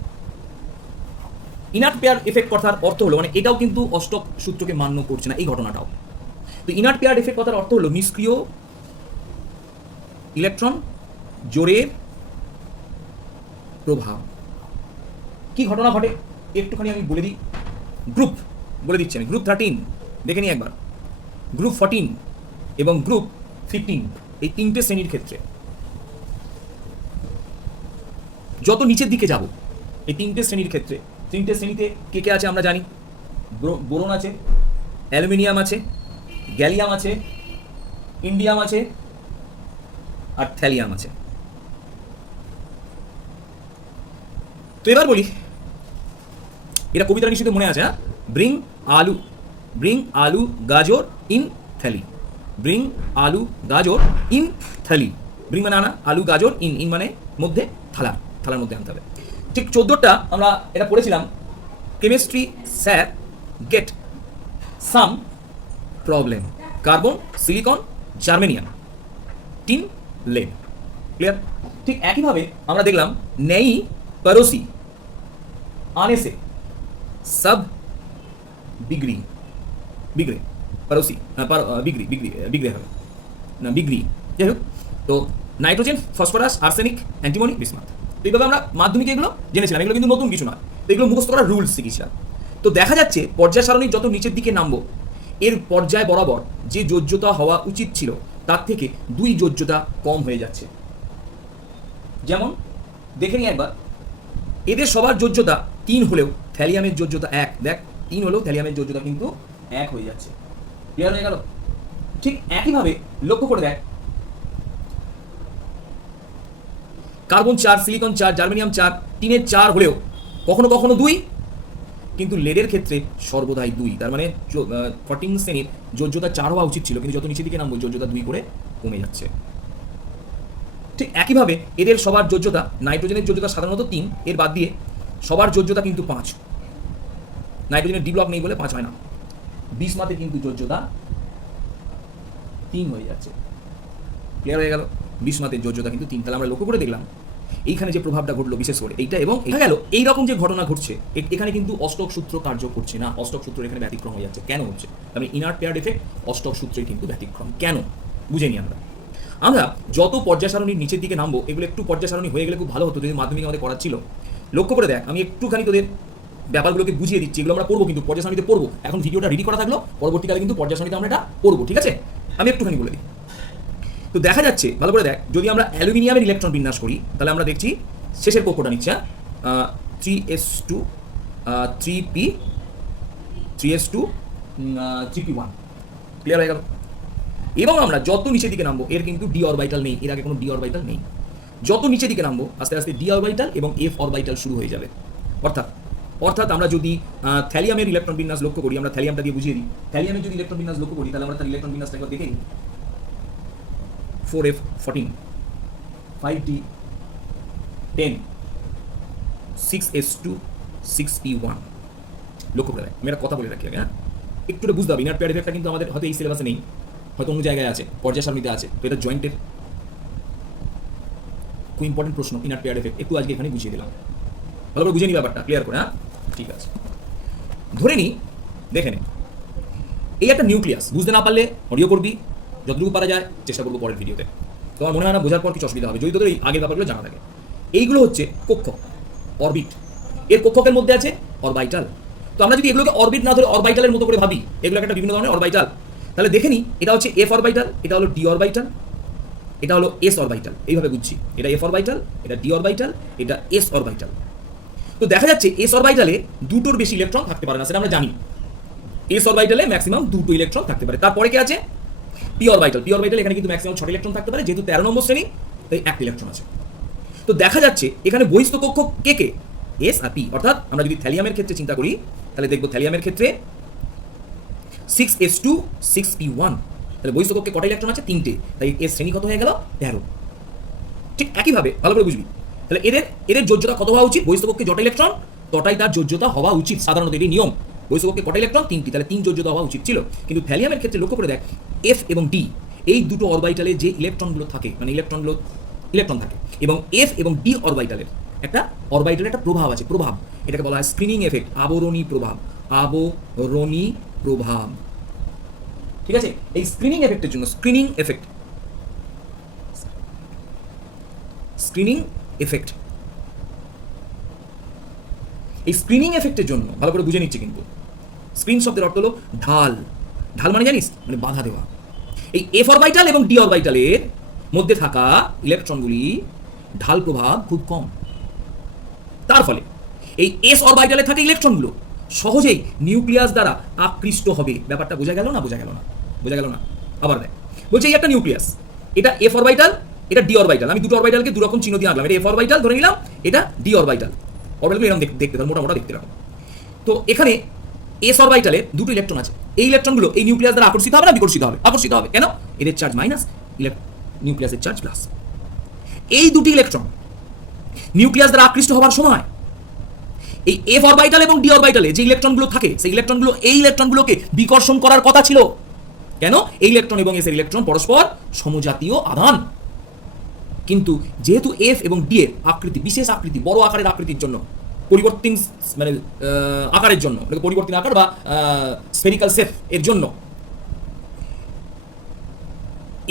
inert pair effect কথার অর্থ হলো মানে এটাও কিন্তু অষ্টক সূত্রকে মান্য করছে না, এই ঘটনাটাও। তো ইনার্ট পেয়ার এফেক্ট কথার অর্থ হলো নিষ্ক্রিয় ইলেকট্রন জোরের প্রভাব। কি ঘটনা ঘটে একটুখানি আমি বলে দিই, গ্রুপ বলে দিচ্ছি আমি, গ্রুপ 13 দেখে নিই একবার, গ্রুপ 14 এবং গ্রুপ 15, এই 3টে শ্রেণীর ক্ষেত্রে যত নিচের দিকে যাব এই 3টে শ্রেণীর ক্ষেত্রে, 3টে শ্রেণীতে কে কে আছে আমরা জানি, বোরন আছে, অ্যালুমিনিয়াম আছে, গ্যালিয়াম আছে, ইন্ডিয়াম আছে আর থ্যালিয়াম আছে। তো এবার বলি, এটা কবিতা নিশ্চিত মনে আছে, হ্যাঁ, ব্রিং আলু গাজর ইন থালি, ব্রিং আলু গাজর ইন থালি, ব্রিং মানে আনা, আলু গাজর ইন মানে মধ্যে, থালার মধ্যে আনতে হবে। ঠিক 14টা আমরা এটা পড়েছিলাম, chemistry sir get some problem, carbon, silicon, germanium, tin, lead, clear? ঠিক একইভাবে আমরা দেখলাম নেই পরোসি आने से सब बिगड़े पड़ोसी बिगड़े হবে না, বিগড়ি, যাই হোক। তো nitrogen, phosphorus, arsenic, antimony, bismuth. তো এইভাবে আমরা মাধ্যমিকে এগুলো জেনেছিলাম, এগুলো কিন্তু নতুন কিছু নয়, তো এগুলো মুখস্থ করার রুলস শিখেছিলাম। তো দেখা যাচ্ছে পর্যায় সারণীর যত নিচের দিকে নামবো এর পর্যায় বরাবর যে যোজ্যতা হওয়া উচিত ছিল তার থেকে 2 যোজ্যতা কম হয়ে যাচ্ছে। যেমন দেখে নিই একবার, এদের সবার যোজ্যতা 3 হলেও থ্যালিয়ামের যোজ্যতা 1, দেখ 3 হলেও থ্যালিয়ামের যোজ্যতা কিন্তু 1 হয়ে যাচ্ছে, ক্লিয়ার হয়ে গেল? ঠিক একইভাবে লক্ষ্য করে দেখ, কার্বন 4, সিলিকন 4, জার্মেনিয়াম 4, টিনের 4 হলেও কখনো কখনো 2, কিন্তু লেডের ক্ষেত্রে সর্বদাই 2। তার মানে 14 শ্রেণীর যোজ্যতা 4 হওয়া উচিত ছিল, কিন্তু যত নিচে দিকে নামবো যোজ্যতা 2 করে কমে যাচ্ছে। ঠিক একইভাবে এদের সবার যোজ্যতা, নাইট্রোজেনের যোজ্যতা সাধারণত 3, এর বাদ দিয়ে সবার যোজ্যতা কিন্তু 5, নাইট্রোজেনের ডি ব্লক নেই বলে 5 হয় না। বিসমাথে কিন্তু যোজ্যতা 3 হয়ে যাচ্ছে, ক্লিয়ার হয়ে গেল? বিসমাথের যোজ্যতা কিন্তু 3। তাহলে আমরা লক্ষ্য করে দেখলাম এইখানে যে প্রভাবটা ঘটলো বিশেষ করে এইটা, এবং এটা গেল এইরকম যে ঘটনা ঘটছে এখানে কিন্তু অষ্টক সূত্র কার্য করছে না, অষ্টক সূত্র এখানে ব্যতিক্রম হয়ে যাচ্ছে। কেন হচ্ছে? আমি ইনার্ট পেয়ার এফেক্ট অষ্টক সূত্রের কিন্তু ব্যতিক্রম, কেন বুঝে নিই আমরা যত পর্যায় সারণীর নিচের দিকে নামবো, এগুলো একটু পর্যায় সারণী হয়ে গেলে খুব ভালো হতো যদি মাধ্যমিক আমাদের করার ছিল। লক্ষ্য করে দেখ, আমি একটুখানি তোদের ব্যাপারগুলোকে বুঝিয়ে দিচ্ছি, এগুলো আমরা পড়বো, কিন্তু পর্যায় সারণীতে পড়বো। এখন ভিডিওটা রেডি করা থাকলো, পরবর্তীকালে কিন্তু পর্যায় সারণীতে আমরা এটা পড়বো, ঠিক আছে? আমি একটুখানি বলে দিই। তো দেখা যাচ্ছে, ভালো করে দেখ, যদি আমরা অ্যালুমিনিয়ামের ইলেকট্রন বিন্যাস করি তাহলে আমরা দেখছি শেষের কক্ষটা নিচ্ছে 3s2 3p 3s2 3p1, clear হয়ে গেল? এবং আমরা যত নিচের দিকে নামবো এর কিন্তু ডি অরবিটাল নেই, এর আগে কোনো ডি অরবিটাল নেই। যত নিচের দিকে নামবো আস্তে আস্তে ডি অরবিটাল এবং এফ অরবিটাল শুরু হয়ে যাবে। অর্থাৎ আমরা যদি থ্যালিয়ামের ইলেকট্রন বিন্যাস লক্ষ্য করি, আমরা থ্যালিয়ামটা দিয়ে বুঝিয়ে দিই, থ্যালিয়ামের যদি ইলেকট্রন বিন্যাস লক্ষ্য করি তাহলে আমরা তার ইলেকট্রন বিন্যাসটা একবার দেখে নিই। 4f14, 5d10, 6s2 6p1। লক্ষ্য করে দেখ, আমি একটা কথা বলে রাখি আগে, হ্যাঁ, একটু বুঝতে হবে। ইনার পেয়ার এফেক্টটা কিন্তু আমাদের হয়তো এই সিলেবাসে নেই, হয়তো অন্য জায়গায় আছে, পর্যায় সারণীতে আছে, তো এটা জয়েন্টের খুব ইম্পর্টেন্ট প্রশ্ন। ইনার পেয়ার এফেক্ট একটু আজকে এখানে বুঝিয়ে দিলাম, ভালো করে বুঝে নি ব্যাপারটা, ক্লিয়ার করে, হ্যাঁ, ঠিক আছে। ধরে নি, দেখে নে, এই একটা নিউক্লিয়াস, বুঝতে না পারলে অডিও করবি, যতটুকু পারা যায় চেষ্টা করবো পরের ভিডিওতে। তোমার মনে হয় না বোঝার পর কিছু অসুবিধা হবে যদি তোদের এই আগের ব্যাপারগুলো জানা থাকে। এইগুলো হচ্ছে কক্ষ, অরবিট, এর কক্ষকের মধ্যে আছে অরবাইটাল। তো আমরা যদি এগুলোকে অরবিট না ধরে অরবাইটালের মতো করে ভাবি, এগুলো একটা বিভিন্ন ধরনের অরবাইটাল, তাহলে দেখে নিই এটা হচ্ছে এফ অরবাইটাল, এটা হলো ডি অরবাইটাল, এটা হলো এস অরবাইটাল। এইভাবে বুঝছি, এটা এফ অরবাইটাল, এটা ডি অরবাইটাল, এটা এস অরবাইটাল। তো দেখা যাচ্ছে এস অরবাইটালে দুটোর বেশি ইলেকট্রন থাকতে পারে না, সেটা আমরা জানি। এস অরবাইটালে ম্যাক্সিমাম দুটো ইলেকট্রন থাকতে পারে। তারপরে কি আছে? P orbital. পি অরবাইটাল এখানে কিন্তু ম্যাক্সিমাম 6টি ইলেকট্রন থাকতে পারে, যেহেতু 13 নম্বর শ্রেণী তাই 1টি ইলেকট্রন আছে। তো দেখা যাচ্ছে এখানে বহিস্থ কক্ষক কে কে? এস আর পি। অর্থাৎ আমরা যদি থ্যালিয়ামের ক্ষেত্রে চিন্তা করি, তাহলে দেখব থ্যালিয়ামের ক্ষেত্রে 6s2 6p1, তাহলে বহিস্থ কক্ষে কটা ইলেকট্রন আছে? 3টে, তাই এর শ্রেণী কত হয়ে গেল? 13। ঠিক একইভাবে ভালো করে বুঝবি, তাহলে এদের যোজ্যতা কত হওয়া উচিত? বহিস্থ কক্ষে যটা ইলেকট্রন তটাই তার যোজ্যতা হওয়া উচিত, সাধারণত এটি নিয়ম। বহিস্থ কক্ষে কটা ইলেকট্রন? 3টি, তাহলে 3 যোজ্যতা হওয়া উচিত ছিল। কিন্তু থ্যালিয়ামের ক্ষেত্রে লক্ষ্য করে দেখ, এফ এবং ডি এই দুটো অরবাইটালে যে ইলেকট্রনগুলো থাকে, মানে ইলেকট্রন থাকে, এবং এফ এবং ডি অরবাইটালের একটা প্রভাব আছে, প্রভাব, এটাকে বলা হয় স্ক্রিনিং এফেক্ট, আবরণী প্রভাব। আবরণী প্রভাব, ঠিক আছে? এই স্ক্রিনিং এফেক্টের জন্য, স্ক্রিনিং এফেক্ট এই স্ক্রিনিং এফেক্টের জন্য ভালো করে বুঝে নিচ্ছে কিন্তু, স্ক্রিন শব্দের অর্থ হলো ঢাল। ঢাল মানে জানিস? মানে বাধা দেওয়া। এই এফ অরবাইটাল এবং ডি অরবাইটালের মধ্যে থাকা ইলেকট্রনগুলি ঢাল প্রভাব খুব কম। তার ফলে এই এস অরবাইটালে থাকা ইলেকট্রনগুলো সহজেই নিউক্লিয়াস দ্বারা আকৃষ্ট হবে। ব্যাপারটা বোঝা গেল না? বোঝা গেল না? আবার দেখ, বলছে এই একটা নিউক্লিয়াস, এটা এফ অরবাইটাল, এটা ডি অরবাইটাল। আমি দুটো অরবাইটালকে দুরকম চিহ্ন দিয়ে আঁকলাম, এটা এফ অরবাইটাল ধরে নিলাম, এটা ডি অরবাইটাল। অরবিটাল এরকম দেখতে মোটা দেখতে রাখো। তো এখানে এস অরবাইটালে দুটো ইলেকট্রন আছে, এই ইলেকট্রনগুলো এই নিউক্লিয়াস দ্বারা আকর্ষিত হবে না বিকর্ষিত হবে? আকর্ষিত হবে। কেন? এদের চার্জ মাইনাস, নিউক্লিয়াসের চার্জ প্লাস। এই দুটি ইলেকট্রন নিউক্লিয়াস দ্বারা আকৃষ্ট হওয়ার সময় এই এফ অরবাইটাল এবং ডি অরবাইটালে যে ইলেকট্রনগুলো থাকে, সেই ইলেকট্রনগুলোকে বিকর্ষণ করার কথা ছিল। কেন? এই ইলেকট্রন এবং এস এর ইলেকট্রন পরস্পর সমজাতীয় আধান, কিন্তু যেহেতু এফ এবং ডি এর আকৃতি বিশেষ আকৃতি, বড় আকারের আকৃতির জন্য, পরিবর্তন মানে আকারের জন্য, পরিবর্তন আকার বা স্ফেরিক্যাল শেপ এর জন্য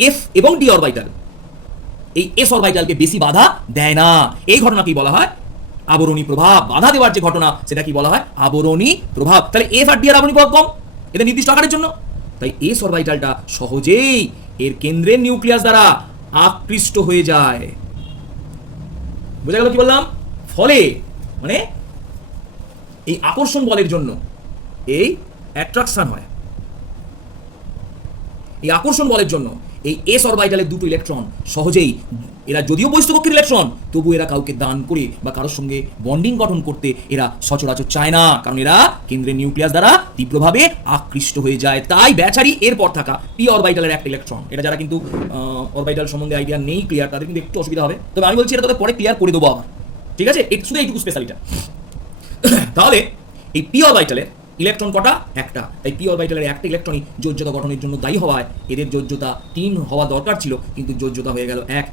এফ এবং ডি অরবাইটাল এই এস অরবাইটালকে বেশি বাধা দেয় না। এই ঘটনাকেই বলা হয় আবরণী প্রভাব। বাধা দেওয়ার যে ঘটনা, সেটা কি বলা হয়? আবরণী প্রভাব। তাহলে এফ আর ডি এর আবরণী প্রভাব কম এদের নির্দিষ্ট আকারের জন্য, তাই এস অরবাইটালটা সহজেই এর কেন্দ্রের নিউক্লিয়াস দ্বারা আকৃষ্ট হয়ে যায়। বোঝা গেল কি বললাম? ফলে মানে এই আকর্ষণ বলের জন্য এই অ্যাট্রাকশন হয়। এই আকর্ষণ বলের জন্য এই এস অরবাইটালের দুটো ইলেকট্রন সহজেই, এরা যদিও বহিস্থ কক্ষের ইলেকট্রন, তবু এরা কাউকে দান করে বা কারোর সঙ্গে বন্ডিং গঠন করতে এরা সচরাচর চায় না, কারণ এরা কেন্দ্রের নিউক্লিয়াস দ্বারা তীব্রভাবে আকৃষ্ট হয়ে যায়। তাই বেচারি এরপর থাকা পি অরবাইটালের একটা ইলেকট্রন, এটা যারা কিন্তু অরবাইটাল সম্বন্ধে আইডিয়া নেই, ক্লিয়ার, তাদের কিন্তু একটু অসুবিধা হবে, তবে আমি বলছি এটা তাদের পরে ক্লিয়ার করে দেবো আবার, ঠিক আছে? শুধু এইটুকু স্পেশালিটা। তাহলে এই পি অরবাইটালের ইলেকট্রন কটা? একটা। তাই পি অরবাইটালের একটা ইলেকট্রনই যোজ্যতা গঠনের জন্য দায়ী হওয়ায় এদের যোজ্যতা 3 হওয়া দরকার ছিল, কিন্তু যোজ্যতা হয়ে গেল 1।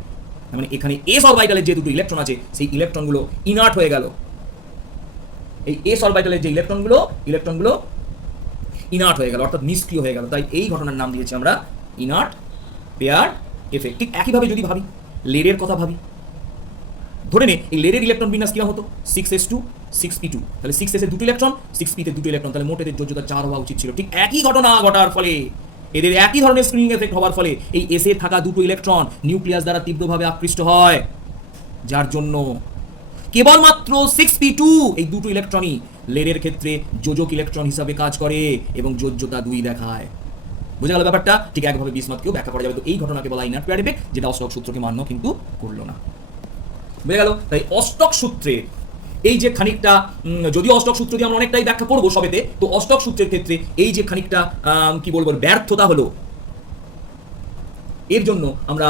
মানে এখানে এস অরবাইটালের যে দুটো ইলেকট্রন আছে, সেই ইলেকট্রনগুলো ইনার্ট হয়ে গেল। এই এস অরবাইটালের যে ইলেকট্রনগুলো ইনার্ট হয়ে গেল, অর্থাৎ নিষ্ক্রিয় হয়ে গেল। তাই এই ঘটনার নাম দিয়েছি আমরা ইনার্ট পেয়ার এফেক্ট। ঠিক একইভাবে যদি ভাবি, লেডের কথা ভাবি, ধরে নে এই লেডের ইলেকট্রন বিন্যাস কি হতো? 6s2 6p2, তাহলে 6s এর দুটো ইলেকট্রন, 6p তে দুটো ইলেকট্রন, তাহলে মোট এদের যোজ্যতা 4 হওয়া উচিত ছিল। ঠিক একই ঘটনা ঘটার ফলে, এদের একই ধরনের স্ক্রিনিং এফেক্ট হওয়ার ফলে এই এস এ থাকা দুটো ইলেকট্রন নিউক্লিয়াস দ্বারা তীব্রভাবে আকৃষ্ট হয়, যার জন্য কেবলমাত্র 6p2 এই দুটো ইলেকট্রনই লেডের ক্ষেত্রে যোজক ইলেকট্রন হিসাবে কাজ করে এবং যোজ্যতা 2 দেখায়। বোঝা গেল ব্যাপারটা? ঠিক একভাবে বিসমাতকেও ব্যাখ্যা করা যাবে। তো এই ঘটনাকে বলা ইনার্ট পেয়ার এফেক্ট, যেটা অষ্টক সূত্রকে মান্য কিন্তু করলো না। বুঝে গেল? তাই অষ্টক সূত্রে এই যে খানিকটা, যদিও অষ্টক সূত্র দিয়ে আমরা অনেকটাই ব্যাখ্যা করবো সবেতে, তো অষ্টক সূত্রের ক্ষেত্রে এই যে খানিকটা কি বলবো ব্যর্থতা হলো, এর জন্য আমরা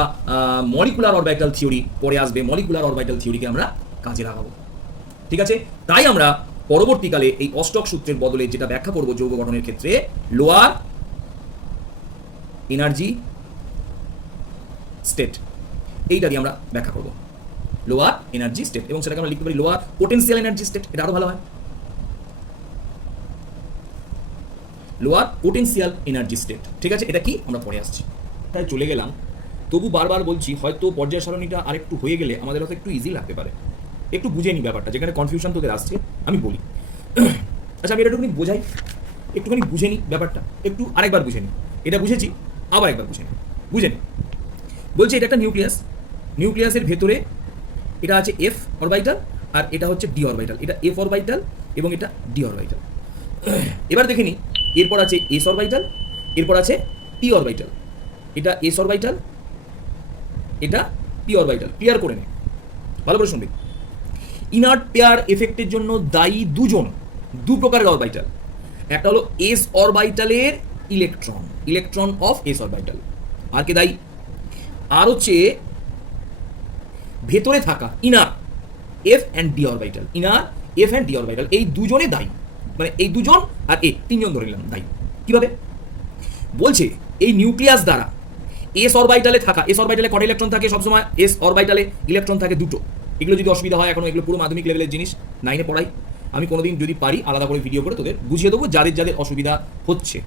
মলিকুলার অরবিটাল থিওরি পরে আসবে, মলিকুলার অরবিটাল থিওরিকে আমরা কাজে লাগাবো, ঠিক আছে? তাই আমরা পরবর্তীকালে এই অষ্টক সূত্রের বদলে যেটা ব্যাখ্যা করব যৌগ গঠনের ক্ষেত্রে, লোয়ার এনার্জি স্টেট, এইটা দিয়ে আমরা ব্যাখ্যা করব, লোয়ার এনার্জি স্টেট, এবং সেটাকে আমরা লিখতে পারি লোয়ার পোটেনশিয়াল এনার্জি স্টেট। এটা আরো ভালো হয়, লোয়ার পোটেনশিয়াল এনার্জি স্টেট, ঠিক আছে? এটা কি আমরা পরে আসছি, তাই চলে গেলাম। তবু বারবার বলছি, হয়তো পর্যায় সারণীটা আরেকটু হয়ে গেলে আমাদের হয়তো একটু ইজি লাগতে পারে। একটু বুঝে নি ব্যাপারটা, যেখানে কনফিউশন তোদের আসছে আমি বলি। আচ্ছা আমি এটা একটুখানি বোঝাই, একটুখানি বুঝে নি ব্যাপারটা, একটু আরেকবার বুঝে নি। এটা বুঝেছি, আবার একবার বুঝে নি, বুঝে নি। বলছে এটা একটা নিউক্লিয়াস, নিউক্লিয়াসের ভেতরে এটা আছে এফ অরবাইটাল আর এটা হচ্ছে ডি অরবাইটাল, এটা এফ অরবাইটাল এবং এটা ডি অরবাইটাল। এবার দেখে নি, এরপর আছে এস অরবাইটাল, এরপর আছে পি অরবাইটাল, এটা এস অরবাইটাল, এটা পি অরবাইটাল। ক্লিয়ার করে নে, ভালো করে শুনবে। ইনার্ট পেয়ার এফেক্টের জন্য দায়ী দু প্রকারের অরবাইটাল। একটা হলো এস অরবাইটালের electron, electron of S orbital. আর কে দায়ী? আর হচ্ছে ভেতরে থাকা inner F and D orbital, inner F and D orbital, এই দুজনে দায়ী। মানে এই দুজন আর এ তিনজন ধরে নিলাম দায়ী। কিভাবে? বলছে এই নিউক্লিয়াস দ্বারা এস অরবাইটালে থাকা, এস অরবাইটালে কটা ইলেকট্রন থাকে সবসময়? এস অরবাইটালে ইলেকট্রন থাকে দুটো। এগুলো যদি অসুবিধা হয়, এখন এগুলো পুরো মাধ্যমিক লেভেলের জিনিস, 9-এ পড়াই। আমি কোনোদিন যদি পারি আলাদা করে ভিডিও করে তোদের বুঝিয়ে দেবো যাদের যাদের অসুবিধা হচ্ছে।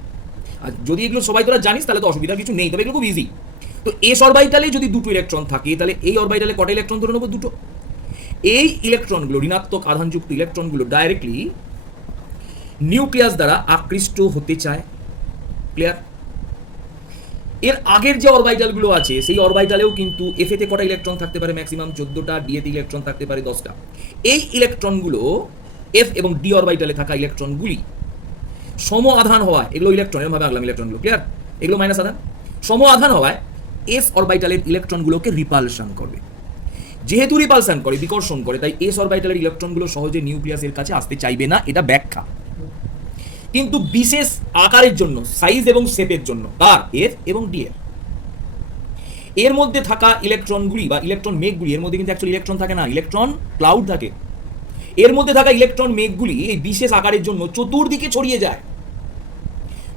আর যদি এগুলো সবাই তোরা জানিস তাহলে তো অসুবিধা কিছু নেই, তবে এগুলো খুব ইজি। তো এস অরবাইটালে যদি দুটো ইলেকট্রন থাকে তাহলে এই অরবাইটালে কটা ইলেকট্রন ধরে নেবো? দুটো। এই ইলেকট্রনগুলো, ঋণাত্মক আধানযুক্ত ইলেকট্রনগুলো ডাইরেক্টলি নিউক্লিয়াস দ্বারা আকৃষ্ট হতে চায়। ক্লিয়ার? এর আগের যে অরবাইটালগুলো আছে সেই অরবাইটালেও কিন্তু এফেতে কটা ইলেকট্রন থাকতে পারে? ম্যাক্সিমাম 14টা, ডিএতে ইলেকট্রন থাকতে পারে 10টা। এই ইলেকট্রনগুলো এফ এবং ডি অরবাইটালে থাকা ইলেকট্রনগুলি সম আধান হওয়ায়, এগুলো ইলেকট্রন, এরকম ভাবে আঁকলাম ইলেকট্রনগুলো, ক্লিয়ার? এগুলো মাইনাস আধান, সম আধান হওয়ায় এস অরবাইটালের ইলেকট্রনগুলোকে রিপালশন করবে। যেহেতু রিপালশন করে, বিকর্ষণ করে, তাই এস অরবাইটালের ইলেকট্রনগুলো সহজে নিউক্লিয়াসের কাছে আসতে চাইবে না, এটা ব্যাখ্যা। কিন্তু বিশেষ আকারের জন্য, সাইজ এবং শেপের জন্য, কার? এফ এবং ডি এর মধ্যে থাকা ইলেকট্রনগুলি বা ইলেকট্রন মেঘগুলি, এর মধ্যে কিন্তু অ্যাকচুয়ালি ইলেকট্রন থাকে না, ইলেকট্রন ক্লাউড থাকে। এর মধ্যে থাকা ইলেকট্রন মেঘগুলি এই বিশেষ আকারের জন্য চতুর্দিকে ছড়িয়ে যায়।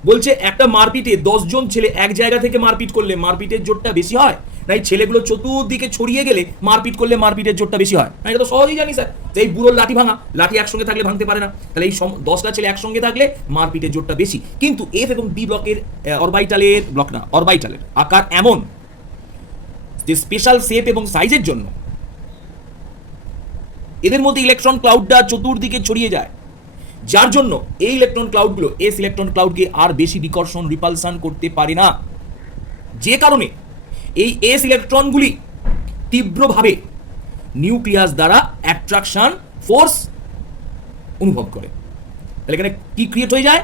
বলছে একটা মারপিটে 10 জন ছেলে এক জায়গা থেকে মারপিট করলে মারপিটের জোরটা বেশি হয়, না এই ছেলেগুলো চতুর্দিকে ছড়িয়ে গেলে মারপিট করলে মারপিটের জোরটা বেশি হয়? না, এটা তো সহজেই জানি স্যার। এই বুড়োর লাঠি ভাঙা, লাঠি একসঙ্গে থাকলে ভাঙতে পারে না, তাহলে এই 10টা ছেলে একসঙ্গে থাকলে মারপিটের জোরটা বেশি। কিন্তু এফ এবং ডি ব্লকের অরবাইটালের, ব্লক না অরবাইটালের আকার এমন যে স্পেশাল শেপ এবং সাইজের জন্য এদের মধ্যে ইলেকট্রন ক্লাউডটা চতুর্দিকে ছড়িয়ে যায়, যার জন্য এই ইলেকট্রন ক্লাউডগুলো এস ইলেকট্রন ক্লাউডকে আর বেশি বিকর্ষণ, রিপালশন করতে পারে না। যে কারণে এই এস ইলেকট্রনগুলি তীব্রভাবে নিউক্লিয়াস দ্বারা অ্যাট্রাকশন ফোর্স অনুভব করে। তাহলে এখানে কি ক্রিয়েট হয়ে যায়?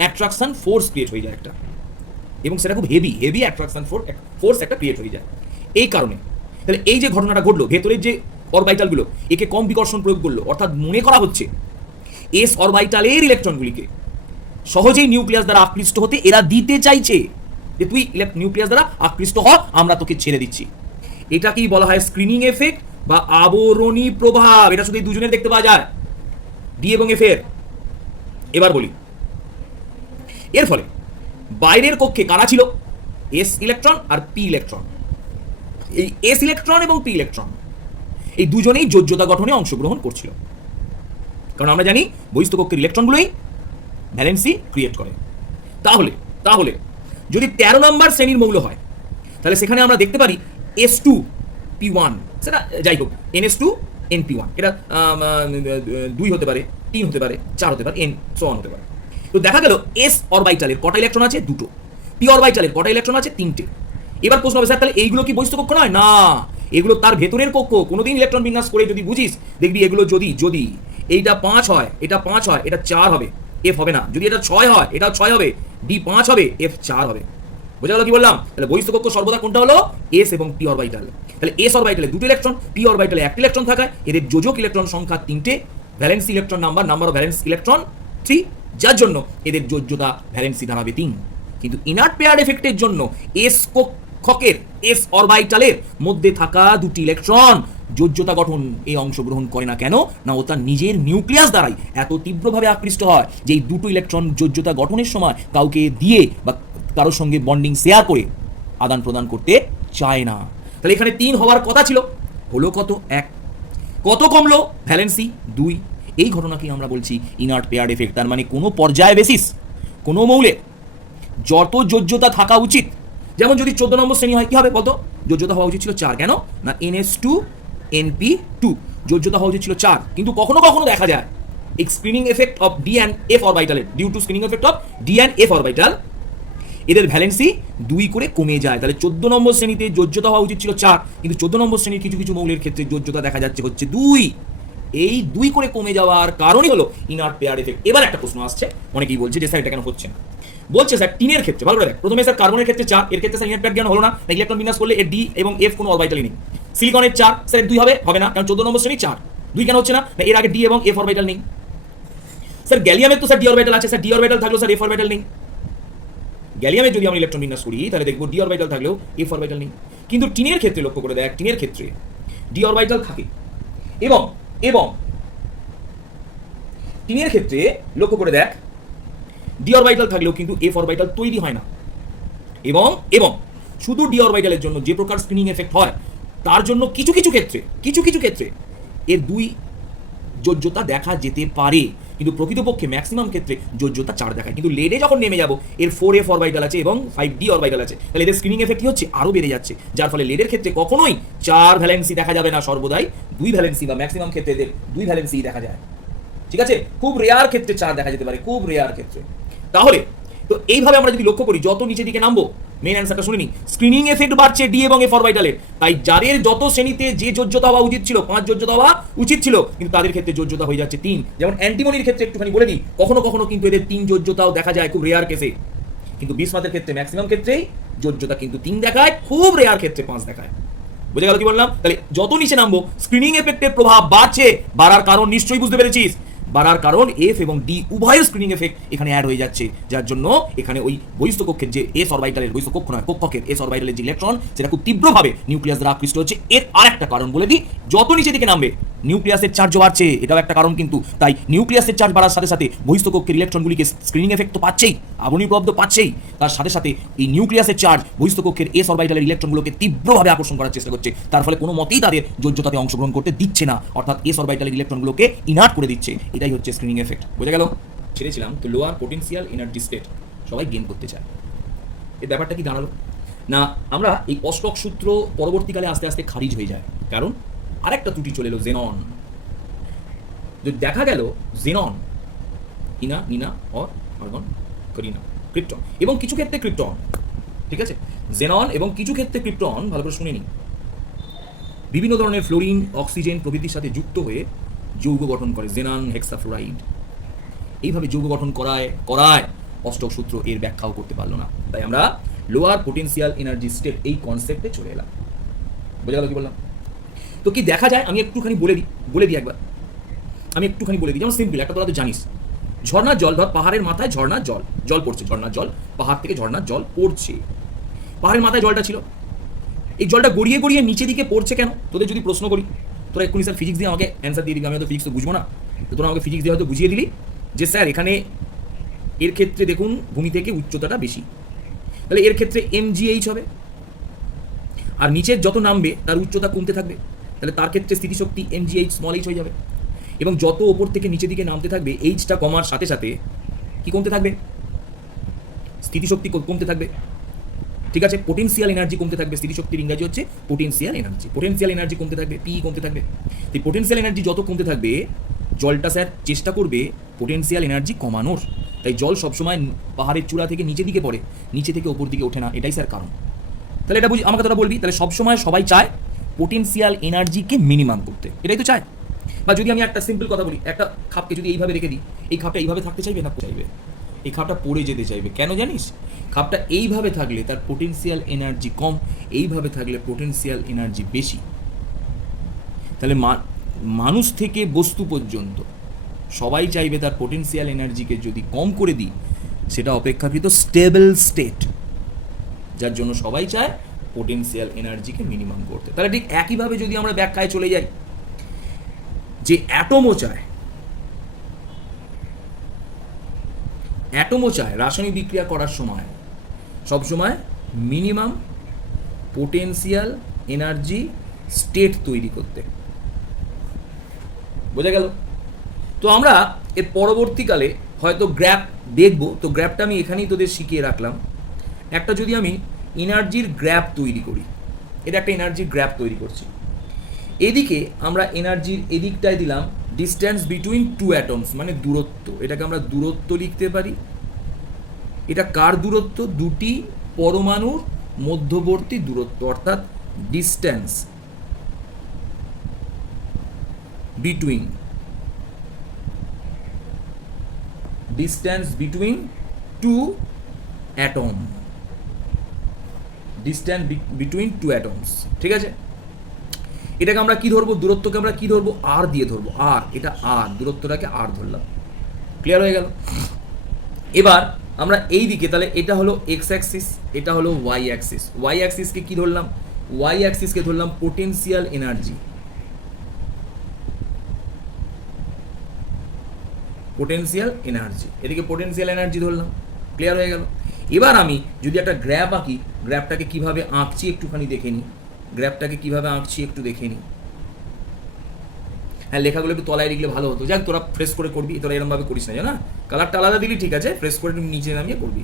অ্যাট্রাকশন ফোর্স ক্রিয়েট হয়ে যায় একটা, এবং সেটা খুব হেভি হেভি অ্যাট্রাকশন ফোর্স একটা ক্রিয়েট হয়ে যায়। এই কারণে তাহলে এই যে ঘটনাটা ঘটলো, ভেতরের যে অরবাইটালগুলো একে কম বিকর্ষণ প্রয়োগ করলো, অর্থাৎ মনে করা হচ্ছে এস অরবাইটালের ইলেকট্রনগুলিকে সহজেই নিউক্লিয়াস দ্বারা আকৃষ্ট হতে এরা দিতে চাইছে, যে তুই নিউক্লিয়াস দ্বারা আকৃষ্ট হ, আমরা তোকে ছেড়ে দিচ্ছি। এটাকেই বলা হয় স্ক্রিনিং এফেক্ট বা আবরণী প্রভাব। এটা শুধু এই দুজনের দেখতে পাওয়া যায়, ডি এবং এফ এর। এবার বলি, এর ফলে বাইরের কক্ষে কারা ছিল? এস ইলেকট্রন আর পি ইলেকট্রন। এই এস ইলেকট্রন এবং পি ইলেকট্রন এই দুজনেই যোজ্যতা গঠনে অংশগ্রহণ করছিল, কারণ আমরা জানি বহিস্থ কক্ষের ইলেকট্রনগুলোই ভ্যালেন্সি ক্রিয়েট করে। তাহলে তাহলে যদি 13 নম্বর শ্রেণীর মৌল হয়, তাহলে সেখানে আমরা দেখতে পারি S2P1, সেটা যাই হোক NS2 NP1, এটা 2 হতে পারে, 3 হতে পারে, 4 হতে পারে, N সো অন হতে পারে। তো দেখা গেল এস অরবাইটালের কটা ইলেকট্রন আছে? দুটো। পি অরবাইটালের কটা ইলেকট্রন আছে? 3টে। এবার প্রশ্ন হবে, স্যার তাহলে এইগুলো কি বহিস্থ কক্ষ নয়? না, এগুলো তার ভেতরের কক্ষ। কোনোদিন ইলেকট্রন বিন্যাস করে যদি বুঝিস, দেখবি এগুলো যদি এইটা 5 হয়, এটা 5 হয়, এটা 4 হবে, এফ হবে না। যদি এটা 6 হয়, এটাও 6 হবে, ডি 5 হবে, এফ 4 হবে। বোঝা গেল কি বললাম? তাহলে বহিস্থ কক্ষ সর্বদা কোনটা হলো? এস এবং পি অরবাইটাল। তাহলে এস অরবাইটালে দুটো ইলেকট্রন, পি অরবাইটালে একটা ইলেকট্রন থাকায় এদের যোজক ইলেকট্রন সংখ্যা 3টে, valency electron number of valence electron 3, যার জন্য এদের যোজ্যতা ভ্যালেন্সি দাঁড়াবে 3। কিন্তু ইনার্ট পেয়ার এফেক্টের জন্য এস কক্ষের, এস অরবাইটালের মধ্যে থাকা দুটি ইলেকট্রন যোজ্যতা গঠন এই অংশগ্রহণ করে না। কেন না? ও তার নিজের নিউক্লিয়াস দ্বারাই এত তীব্রভাবে আকৃষ্ট হয় যে এই দুটো ইলেকট্রন যোজ্যতা গঠনের সময় কাউকে দিয়ে বা কারোর সঙ্গে বন্ডিং শেয়ার করে আদান প্রদান করতে চায় না। তাহলে এখানে 3 হওয়ার কথা ছিল, হলো কত? 1। কত কমলো? ভ্যালেন্সি 2। এই ঘটনাকে আমরা বলছি ইনার্ট পেয়ার এফেক্ট। তার মানে কোনো পর্যায় বেসিস কোনো মৌলের যত যোজ্যতা থাকা উচিত, যেমন যদি 14 নম্বর শ্রেণী হয়, কি হবে বলতো? যোজ্যতা হওয়া উচিত ছিল 4। কেন না? NS2 NP2। যোজ্যতা হওয়া উচিত ছিল 4, কিন্তু কখনো কখনো দেখা যায় এই screening effect of D and F অরবিটালের, due to screening effect of D and F orbital, এদের ভ্যালেন্সি 2 করে কমে যায়। তাহলে 14 নম্বর শ্রেণীতে যোজ্যতা হওয়া উচিত ছিল 4, কিন্তু 14 নম্বর শ্রেণীর কিছু কিছু মৌলের ক্ষেত্রে যোজ্যতা দেখা যাচ্ছে হচ্ছে 2। এই 2 করে কমে যাওয়ার কারণই হলো ইনার্ট পেয়ার এফেক্ট। এবার একটা প্রশ্ন আসছে, অনেকেই বলছে যে স্যার এটা কেন হচ্ছে না। বলছে স্যার টিনের ক্ষেত্রে, ভালো করে দেখ, প্রথমে স্যার কার্বনের ক্ষেত্রে 4, এর ক্ষেত্রে স্যার ইনার্ট পেয়ার জ্ঞান হলো না, ইলেকট্রন বিন্যাস করলে এর ডি এবং এফ কোনো অরবিটালই নেই। সিলিকনের 4, স্যার 2 হবে না, কারণ 14 নম্বর শ্রেণী 4, 2 কেন হচ্ছে না, এর আগে ডি এবং এফ অরবিটাল নেই। স্যার গ্যালিয়ামের তো স্যার ডি অরবিটাল আছে, স্যার ডি অরবিটাল থাকলেও স্যার এফ অরবিটাল নেই। গ্যালিয়ামে যদি আমরা ইলেকট্রন বিন্যাস করি তাহলে দেখবো ডি অরবিটাল থাকলেও এফ অরবিটাল নেই। কিন্তু টিনের ক্ষেত্রে লক্ষ্য করে দেখ, টিনের ক্ষেত্রে ডি অরবিটাল থাকে, এবং এবং টিনের ক্ষেত্রে লক্ষ্য করে দেখ ডি অরবিটাল থাকলেও কিন্তু এফ অরবিটাল তৈরি হয় না। এবং এবং শুধু ডি অরবিটালের জন্য যে প্রকার স্ক্রিনিং এফেক্ট হয় তার জন্য কিছু কিছু ক্ষেত্রে এর 2 যোজ্যতা দেখা যেতে পারে, কিন্তু প্রকৃতপক্ষে ম্যাক্সিমাম ক্ষেত্রে যোজ্যতা 4 দেখায়। কিন্তু লেডে যখন নেমে যাব এর 4f অরবিটাল আছে এবং 5d অরবিটাল আছে, তাহলে এদের স্ক্রিনিং এফেক্ট কি হচ্ছে, আরো বেড়ে যাচ্ছে, যার ফলে লেডের ক্ষেত্রে কখনোই 4 ভ্যালেন্সি দেখা যাবে না, সর্বদাই 2 ভ্যালেন্সি বা ম্যাক্সিমাম ক্ষেত্রে এদের 2 ভ্যালেন্সি দেখা যায়। ঠিক আছে, খুব রেয়ার ক্ষেত্রে 4 দেখা যেতে পারে, খুব রেয়ার ক্ষেত্রে। তাহলে তো এইভাবে আমরা যদি লক্ষ্য করি, যত নিচের দিকে নামবো, মেন অ্যান্সারটা শুনে নি, স্ক্রিনিং এফেক্ট বাড়ছে ডি এবং এফ অরবিটালের। তাই যাদের যত শ্রেণীতে যে যোজ্যতা হওয়া উচিত ছিল, 5 যোজ্যতা হওয়া উচিত ছিল, কিন্তু তাদের ক্ষেত্রে যোজ্যতা হয়ে যাচ্ছে 3। যেমন অ্যান্টিমনির ক্ষেত্রে একটুখানি বলে দিই, কখনো কখনো কিন্তু এদের 3 যোজ্যতাও দেখা যায়, খুব রেয়ার কেসে। কিন্তু বিসমাথের ক্ষেত্রে ম্যাক্সিমাম ক্ষেত্রেই যোজ্যতা কিন্তু 3 দেখায়, খুব রেয়ার ক্ষেত্রে 5 দেখায়। বুঝে গেল কি বললাম? তাহলে যত নিচে নামবো স্ক্রিনিং এফেক্টের প্রভাব বাড়ছে, বাড়ার কারণ নিশ্চয়ই বুঝতে পেরেছিস। বাড়ার কারণ এফ এবং ডি উভয়ের স্ক্রিনিং এফেক্ট এখানে অ্যাড হয়ে যাচ্ছে, যার জন্য এখানে ওই বহিস্থ কক্ষের যে এস অরবিটালের, বহিস্থ কক্ষ নয় কক্ষকের এস অরবিটালের যে ইলেকট্রন, সেটা খুব তীব্রভাবে নিউক্লিয়াস দ্বারা আকৃষ্ট হচ্ছে। এর আরেকটা কারণ বলে দিই, যত নিচে দিকে নামবে নিউক্লিয়াসের চার্জ বাড়ছে, এটাও একটা কারণ কিন্তু। তাই নিউক্লিয়াসের চার্জ বাড়ার সাথে সাথে বহিস্থ কক্ষের ইলেকট্রনগুলিকে স্ক্রিনিং এফেক্ট তো পাচ্ছেই, আবরণী প্রভাব তো পাচ্ছেই, তার সাথে সাথে এই নিউক্লিয়াসের চার্জ বহিস্থ কক্ষের এস অরবিটালের ইলেকট্রনগুলোকে তীব্রভাবে আকর্ষণ করার চেষ্টা করছে, তার ফলে কোনো মতেই তাদের যোজ্যতাতে অংশগ্রহণ করতে দিচ্ছে না, অর্থাৎ এস অরবিটালের ইলেকট্রনগুলোকে ইনার্ট করে দিচ্ছে। এটাই হচ্ছে স্ক্রিনিং এফেক্ট। বোঝা গেল? ছেড়েছিলাম তো লোয়ার পোটেনশিয়াল এনার্জি স্টেট সবাই গেইন করতে চায়। এই ব্যাপারটা কি দাঁড়ালো না, আমরা এই অষ্টক সূত্র পরবর্তীকালে আস্তে আস্তে খারিজ হয়ে যায়, কারণ আরেকটা ত্রুটি চলে এলো, জেনন। দেখা গেল xenon Ina Nina or argon করিনা ক্রিপ্টন, এবং কিছু ক্ষেত্রে ক্রিপ্টন, ঠিক আছে, জেনন এবং কিছু ক্ষেত্রে ক্রিপ্টন, ভালো করে শুনে নিন, বিভিন্ন ধরনের ফ্লোরিন, অক্সিজেন প্রভৃতির সাথে যুক্ত হয়ে যৌগ গঠন করে, জেনান হেক্সাফ্লোরাইড। এইভাবে যৌগ গঠন করায় অষ্টক সূত্র এর ব্যাখ্যাও করতে পারলো না। তাই আমরা লোয়ার পোটেনশিয়াল এনার্জি স্টেট এই কনসেপ্টে চলে এলাম। বোঝা গেল কি বললাম? তো কি দেখা যায়, আমি একটুখানি বলে দিই একবার, আমি একটুখানি বলে দিই। যেমন সিম্পল একটা, তোরা তো জানিস, ঝর্ণার জল, ধর পাহাড়ের মাথায় ঝর্ণার জল পড়ছে, ঝর্ণার জল, পাহাড় থেকে ঝর্ণার জল পড়ছে, পাহাড়ের মাথায় জলটা ছিল, এই জলটা গড়িয়ে গড়িয়ে নিচে দিকে পড়ছে কেন? তোদের যদি প্রশ্ন করি, তোরা এক্ষুনি স্যার ফিজিক্স দিয়ে আমাকে অ্যান্সার দিয়ে দিবি, আমি হয়তো ফিজিক্স তো বুঝবো না, তো তোরা আমাকে ফিজিক্স দিয়ে হয়তো বুঝিয়ে দিলি যে স্যার এখানে এর ক্ষেত্রে দেখুন ভূমি থেকে উচ্চতাটা বেশি, তাহলে এর ক্ষেত্রে mgh হবে, আর নিচের যত নামবে তার উচ্চতা কমতে থাকবে, তাহলে তার ক্ষেত্রে স্থিতিশক্তি mgh স্মল h হয়ে যাবে। এবং যত ওপর থেকে নিচে দিকে নামতে থাকবে, এইচটা কমার সাথে সাথে কি কমতে থাকবে, স্থিতিশক্তি কমতে থাকবে। ঠিক আছে, পোটেনশিয়াল এনার্জি কমতে থাকবে, স্থিতিশক্তির ইংরাজি হচ্ছে পোটেনশিয়াল এনার্জি। পোটেনশিয়াল এনার্জি কমতে থাকবে, পি কমতে থাকবে। এই পোটেনশিয়াল এনার্জি যত কমতে থাকবে, জলটা স্যার চেষ্টা করবে পোটেনশিয়াল এনার্জি কমানোর। তাই জল সবসময় পাহাড়ের চূড়া থেকে নিচে দিকে পড়ে, নিচে থেকে ওপর দিকে ওঠে না, এটাই স্যার কারণ। তাহলে এটা বুঝি, আমাকে তোরা বলবি, তাহলে সবসময় সবাই চায় পোটেনশিয়াল এনার্জিকে মিনিমাম করতে, এটাই তো চায়। বা যদি আমি একটা সিম্পল কথা বলি, একটা খাপকে যদি এইভাবে রেখে দিই, এই খাপটা এইভাবে থাকতে চাইবে না, চাইবে এই খাপটা পড়ে যেতে চাইবে, কেন জানিস? খাপটা এইভাবে থাকলে তার পোটেনশিয়াল এনার্জি কম, এইভাবে থাকলে পোটেনশিয়াল এনার্জি বেশি। তাহলে মানুষ থেকে বস্তু পর্যন্ত সবাই চাইবে তার পোটেনশিয়াল এনার্জিকে যদি কম করে দিই, সেটা অপেক্ষাকৃত স্টেবল স্টেট, যার জন্য সবাই চায় পোটেনশিয়াল এনার্জিকে মিনিমাম করতে। তাহলে ঠিক একইভাবে যদি আমরা ব্যাখ্যায় চলে যাই, যে অ্যাটমও চায় রাসায়নিক বিক্রিয়া করার সময় সবসময় মিনিমাম পোটেনশিয়াল এনার্জি স্টেট তৈরি করতে। বোঝা গেল? তো আমরা এর পরবর্তীকালে হয়তো গ্র্যাফ দেখব, তো গ্র্যাফটা আমি এখানেই তোদের শিখিয়ে রাখলাম। একটা যদি আমি এনার্জির গ্র্যাফ তৈরি করি, এটা একটা এনার্জির গ্র্যাফ তৈরি করছি, এদিকে আমরা এনার্জির এদিকটায় দিলাম ডিস্ট্যান্স বিটুইন টু অ্যাটমস, মানে দূরত্ব। এটাকে আমরা দূরত্ব লিখতে পারি। এটা কার দূরত্ব? দুটি পরমাণুর মধ্যবর্তী দূরত্ব, অর্থাৎ distance between two atom, distance between two atoms. ঠিক আছে, এটাকে আমরা কি ধরবো? দূরত্বকে আমরা কি ধরবো? আর দিয়ে ধরবো। আর, এটা আর, দূরত্বটাকে আর ধরলাম। ক্লিয়ার হয়ে গেল? এবার আমরা এই দিকে, তাহলে এটা হলো এক্স অ্যাক্সিস, এটা হলো ওয়াই অ্যাক্সিস। ওয়াই অ্যাক্সিসকে কি ধরলাম? ওয়াই অ্যাক্সিসকে ধরলাম পোটেনশিয়াল এনার্জি। পোটেনশিয়াল এনার্জি, এদিকে পোটেনশিয়াল এনার্জি ধরলাম। ক্লিয়ার হয়ে গেল? এবার আমি যদি একটা গ্র্যাফ আঁকি, গ্র্যাফটাকে কিভাবে আঁকছি একটুখানি দেখে নিই। গ্র্যাফটাকে কিভাবে আঁকছি একটু দেখে নিই। হ্যাঁ, লেখাগুলো একটু তলায় লিখলে ভালো হতো। যাক, তোরা ফ্রেশ করে করবি, তোরা এরমভাবে করিস না, জানা? কালারটা আলাদা দিলি ঠিক আছে, ফ্রেশ করে নিচে নামিয়ে করবি।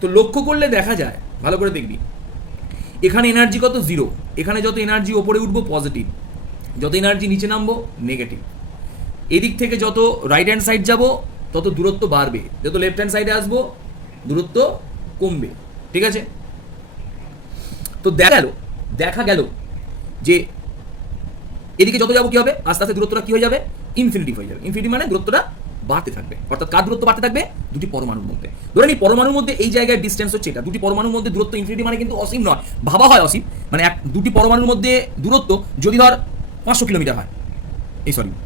তো লক্ষ্য করলে দেখা যায়, ভালো করে দেখবি, এখানে এনার্জি কত? 0। এখানে যত এনার্জি ওপরে উঠবো পজিটিভ, যত এনার্জি নিচে নামবো নেগেটিভ। এদিক থেকে যত রাইট হ্যান্ড সাইড যাব তত দূরত্ব বাড়বে, যত লেফট হ্যান্ড সাইডে আসবো দূরত্ব কমবে। ঠিক আছে, তো দেখা গেল যে এদিকে যত যাবো কি হবে? আস্তে আস্তে দূরত্বটা কি হয়ে যাবে? ইনফিনিটি হয়ে যাবে। ইনফিনিটি মানে দূরত্বটা বাড়তে থাকবে। অর্থাৎ কার দূরত্ব বাড়তে থাকবে? দুটি পরমাণুর মধ্যে। ধরেন এই পরমাণুর মধ্যে এই জায়গায় ডিস্টেন্স হচ্ছে এটা, দুটি পরমাণুর মধ্যে দূরত্ব ইনফিনিটি মানে কিন্তু অসীম নয়, ভাবা হয় অসীম। মানে দুটি পরমাণুর মধ্যে দূরত্ব যদি ধর 500 কিলোমিটার হয়,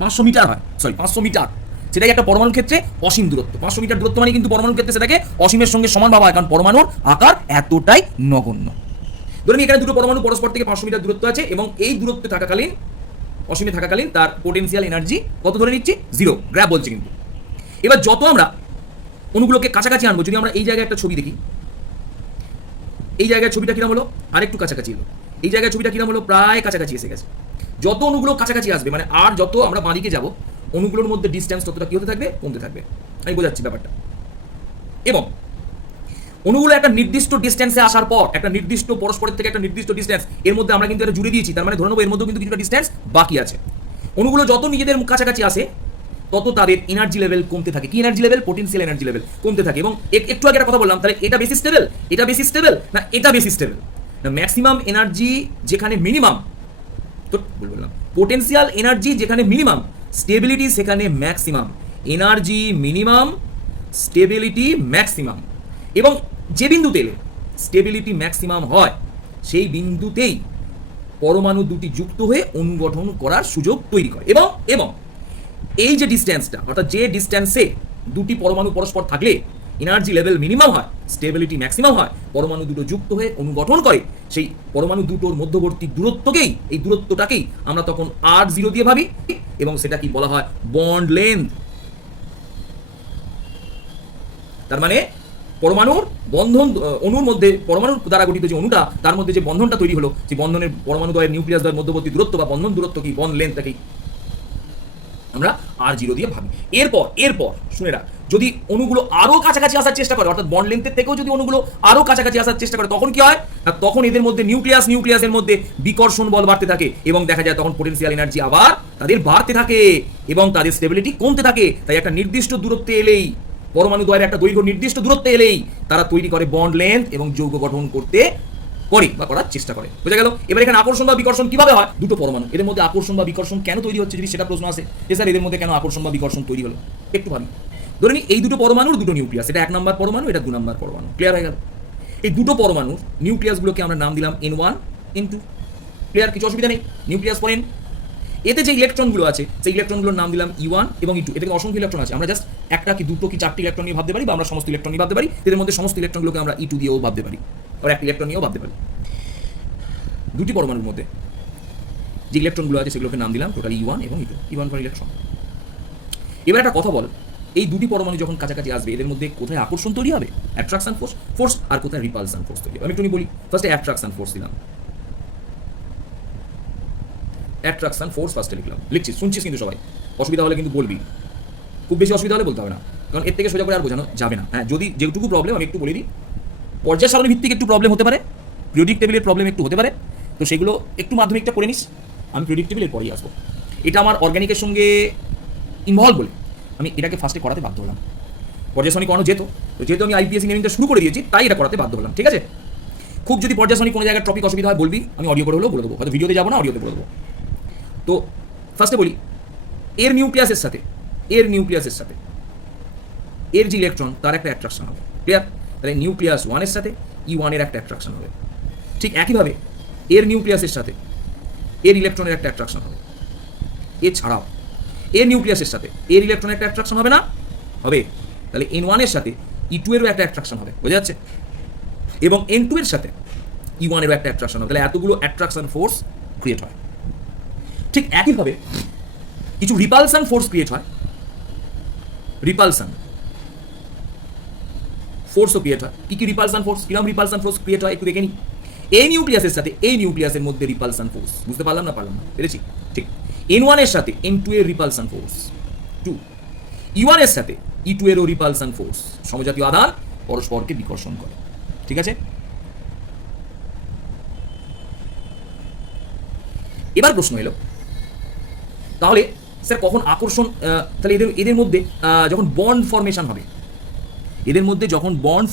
500 মিটার হয়, 500 মিটার, সেটাই একটা পরমাণুর ক্ষেত্রে অসীম দূরত্ব। 500 মিটার দূরত্ব মানে কিন্তু পরমাণুর ক্ষেত্রে সেটাকে অসীমের সঙ্গে সমান ভাবা হয়, কারণ পরমাণুর আকার এতটাই নগণ্য। ধরেন এখানে দুটো পরমাণু পরস্পর থেকে 500 মিটার দূরত্ব আছে, এবং এই দূরত্বে থাকাকালীন, অসীমে থাকাকালীন তার পোটেনশিয়াল এনার্জি কত ধরে নিচ্ছি? 0। গ্র্যাফ বলছে কিন্তু। এবার যত আমরা অণুগুলোকে কাছাকাছি আনবো, যদি আমরা এই জায়গায় একটা ছবি দেখি, এই জায়গায় ছবিটা কিরম হলো? আরেকটু কাছাকাছি এলো। এই জায়গায় ছবিটা কিরম হলো? প্রায় কাছাকাছি এসে গেছে। যত অণুগুলো কাছাকাছি আসবে, মানে আর যত আমরা বাঁদিকে যাব, অণুগুলোর মধ্যে ডিস্টেন্স ততটা কি হতে থাকবে? কমতে থাকবে। আমি বোঝাচ্ছি ব্যাপারটা। এবং অণুগুলো একটা নির্দিষ্ট ডিস্টেন্সে আসার পর, একটা নির্দিষ্ট পরস্পরের থেকে একটা নির্দিষ্ট ডিস্টেন্স, এর মধ্যে আমরা কিন্তু এটা জুড়ে দিয়েছি, তার মানে ধরে নেবো এর মধ্যেও কিন্তু কিছুটা ডিস্টেন্স বাকি আছে। অণুগুলো যত নিজেদের কাছাকাছি আসে তত তাদের এনার্জি লেভেল কমতে থাকে। কি energy level? Potential energy level কমতে থাকে। এবং একটু আগে একটা কথা বললাম, তাহলে এটা বেশি স্টেবল, এটা বেশি স্টেবল না এটা বেশি স্টেবল? না, ম্যাক্সিমাম এনার্জি যেখানে মিনিমাম, তো বললাম পোটেনশিয়াল এনার্জি যেখানে মিনিমাম, স্টেবিলিটি সেখানে maximum. Energy minimum, stability maximum. এবং যে বিন্দুতে এলে স্টেবিলিটি ম্যাক্সিমাম হয়, সেই বিন্দুতেই পরমাণু দুটি যুক্ত হয়ে অনুগঠন করার সুযোগ তৈরি করে। এবং এই যে ডিস্টেন্সটা, অর্থাৎ যে ডিস্টেন্সে দুটি পরমাণু পরস্পর থাকলে এনার্জি লেভেল মিনিমাম হয়, স্টেবিলিটি ম্যাক্সিমাম হয়, পরমাণু দুটো যুক্ত হয়ে অনুগঠন করে, সেই পরমাণু দুটোর মধ্যবর্তী দূরত্বকেই, এই দূরত্বটাকেই আমরা তখন R0 দিয়ে ভাবি, এবং সেটা কি বলা হয়? Bond length. তার মানে পরমাণুর বন্ধন, অণুর মধ্যে, পরমাণুর দ্বারা গঠিত যে অণুটা, তার মধ্যে যে বন্ধনটা তৈরি হলো, সেই বন্ধনের পরমাণু দ্বয়ের, নিউক্লিয়াস দ্বয়ের মধ্যবর্তী দূরত্ব বা বন্ধন দূরত্ব কি? বন্ড লেন্থটাকেই আমরা R0 দিয়ে ভাবি। এরপর শুনে রাখ, যদি অণুগুলো আরো কাছাকাছি আসার চেষ্টা করে, অর্থাৎ বন্ড লেন্থের থেকেও যদি অণুগুলো আরো কাছাকাছি আসার চেষ্টা করে, তখন কি হয়? তখন এদের মধ্যে নিউক্লিয়াসের মধ্যে বিকর্ষণ বল বাড়তে থাকে, এবং দেখা যায় তখন পোটেনশিয়াল এনার্জি আবার তাদের বাড়তে থাকে, এবং তাদের স্টেবিলিটি কমতে থাকে। তাই একটা নির্দিষ্ট দূরত্বে এলেই, পরমাণু দ্বয়ের একটা দৈর্ঘ্য নির্দিষ্ট দূরত্বে এলেই তারা তৈরি করে বন্ড লেন্থ এবং যৌগ গঠন করতে করে বা করার চেষ্টা করে। বুঝা গেল? এবার এখানে আকর্ষণ বা বিকর্ষণ কিভাবে হয়? দুটো পরমাণু, এদের মধ্যে আকর্ষণ বা বিকর্ষণ কেন তৈরি হচ্ছে, যদি সেটা প্রশ্ন আসে যে স্যার এদের মধ্যে কেন আকর্ষণ বা বিকর্ষণ তৈরি হলো, একটু ভাবি। ধরে নি এই দুটো পরমাণুর দুটো নিউক্লিয়াস, এটা 1 নম্বর পরমাণু, এটা 2 নম্বর পরমাণু। ক্লিয়ার হয়ে গেল? এই দুটো পরমাণুর নিউক্লিয়াসগুলোকে আমরা নাম দিলাম N1 N2। ক্লিয়ার? কিছু অসুবিধা নেই, নিউক্লিয়াস ফর N। এতে যে ইলেকট্রনগুলো আছে, সেই ইলেকট্রনগুলোর নাম দিলাম E1 এবং E2। এতে অসংখ্য ইলেকট্রন আছে, আমরা জাস্ট একটা কি দুটো কি চারটি ইলেকট্রন নিয়ে ভাবতে পারি, বা আমরা সমস্ত ইলেকট্রন নিয়ে ভাবতে পারি। এদের মধ্যে সমস্ত ইলেকট্রনগুলোকে আমরা E2 দিয়েও ভাবতে পারি, আর একটা ইলেকট্রন নিয়েও ভাবতে পারি। দুটি পরমাণুর মধ্যে যে ইলেকট্রনগুলো আছে সেগুলোকে নাম দিলাম টোটালি E1 এবং E2। E1 for electron. এবার একটা কথা বল, এই দুটি পরমাণু যখন কাছাকাছি আসবে, এদের মধ্যে কোথায় আকর্ষণ তৈরি হবে? অ্যাট্রাকশন ফোর্স, আর কোথায় রিপালশন ফোর্স তৈরি হবে? আমি একটু বলি। ফার্স্টে অ্যাট্রাকশন ফোর্স দিলাম, অ্যাট্রাকশন ফোর্স ফার্স্টে লিখছিস, শুনছিস কিন্তু সবাই। অসুবিধা হলে কিন্তু বলবি, খুব বেশি অসুবিধা হলে বলতে হবে না, কারণ এর থেকে সোজা করে আর বোঝানো যাবে না। হ্যাঁ, যদি যেটুকু প্রবলেম আমি একটু বলে দিই, পর্যায় সারণী ভিত্তিক একটু প্রবলেম হতে পারে, পিরিয়ডিক টেবিলের প্রবলেম একটু হতে পারে, তো সেগুলো একটু মাধ্যমিকটা করে নিস, আমি প্রেডিক্টেবলের পরেই আসবো। এটা আমার অর্গ্যানিকের সঙ্গে ইনভলভ বলে আমি এটাকে ফার্স্টে করাতে বাধ্য হলাম। পর্যায়সারণী করানো যেত, তো যেহেতু আমি আইপিএস ইঞ্জিনিয়ারিংটা শুরু করে দিয়েছি তাই এটা করাতে বাধ্য হলাম, ঠিক আছে? খুব যদি পর্যায়সারণী কোনো জায়গায় টপিক অসুবিধা হয় বলবি, আমি অডিও করে হলেও বলে দেবো, হয়তো ভিডিওতে যাবো না, অডিওতে বলে দেবো। তো ফার্স্টে বলি, এর নিউক্লিয়াসের সাথে এর যে ইলেকট্রন তার একটা অ্যাট্রাকশন হবে, ক্লিয়ার? তাহলে নিউক্লিয়াস 1 এর সাথে E1 এর একটা অ্যাট্রাকশন হবে। ঠিক একইভাবে এর নিউক্লিয়াসের সাথে এর ইলেকট্রনের একটা অ্যাট্রাকশন হবে। এছাড়াও এর নিউক্লিয়াসের সাথে এর ইলেকট্রনের একটা অ্যাট্রাকশন হবে না? হবে। তাহলে N1 এর সাথে E2 এরও একটা অ্যাট্রাকশন হবে, বোঝা যাচ্ছে? এবং N2 এর সাথে E1 এরও একটা অ্যাট্রাকশন হবে। তাহলে এতগুলো অ্যাট্রাকশন ফোর্স ক্রিয়েট হয়। ঠিক একইভাবে কিছু রিপালসান ফোর্স ক্রিয়েট হয়, রিপালসান ফোর্সও ক্রিয়েট হয়। কি রিপালসান ফোর্স, কিরকম রিপালসান ফোর্স ক্রিয়েট হয় একটু দেখে নিই। এই নিউক্লিয়াসের সাথে এই নিউক্লিয়াসের মধ্যে রিপালসান ফোর্স, বুঝতে পারলাম না পেরেছি? ঠিক। N1 এর সাথে N2 এর রিপালসান ফোর্স 2, E1 এর সাথে E2 এরও রিপালসান ফোর্স, সমজাতীয় আধান পরস্পরকে বিকর্ষণ করে, ঠিক আছে? এবার প্রশ্ন এলো, তাহলে স্যার কখন আকর্ষণ, তাহলে এদের মধ্যে যখন বন্ড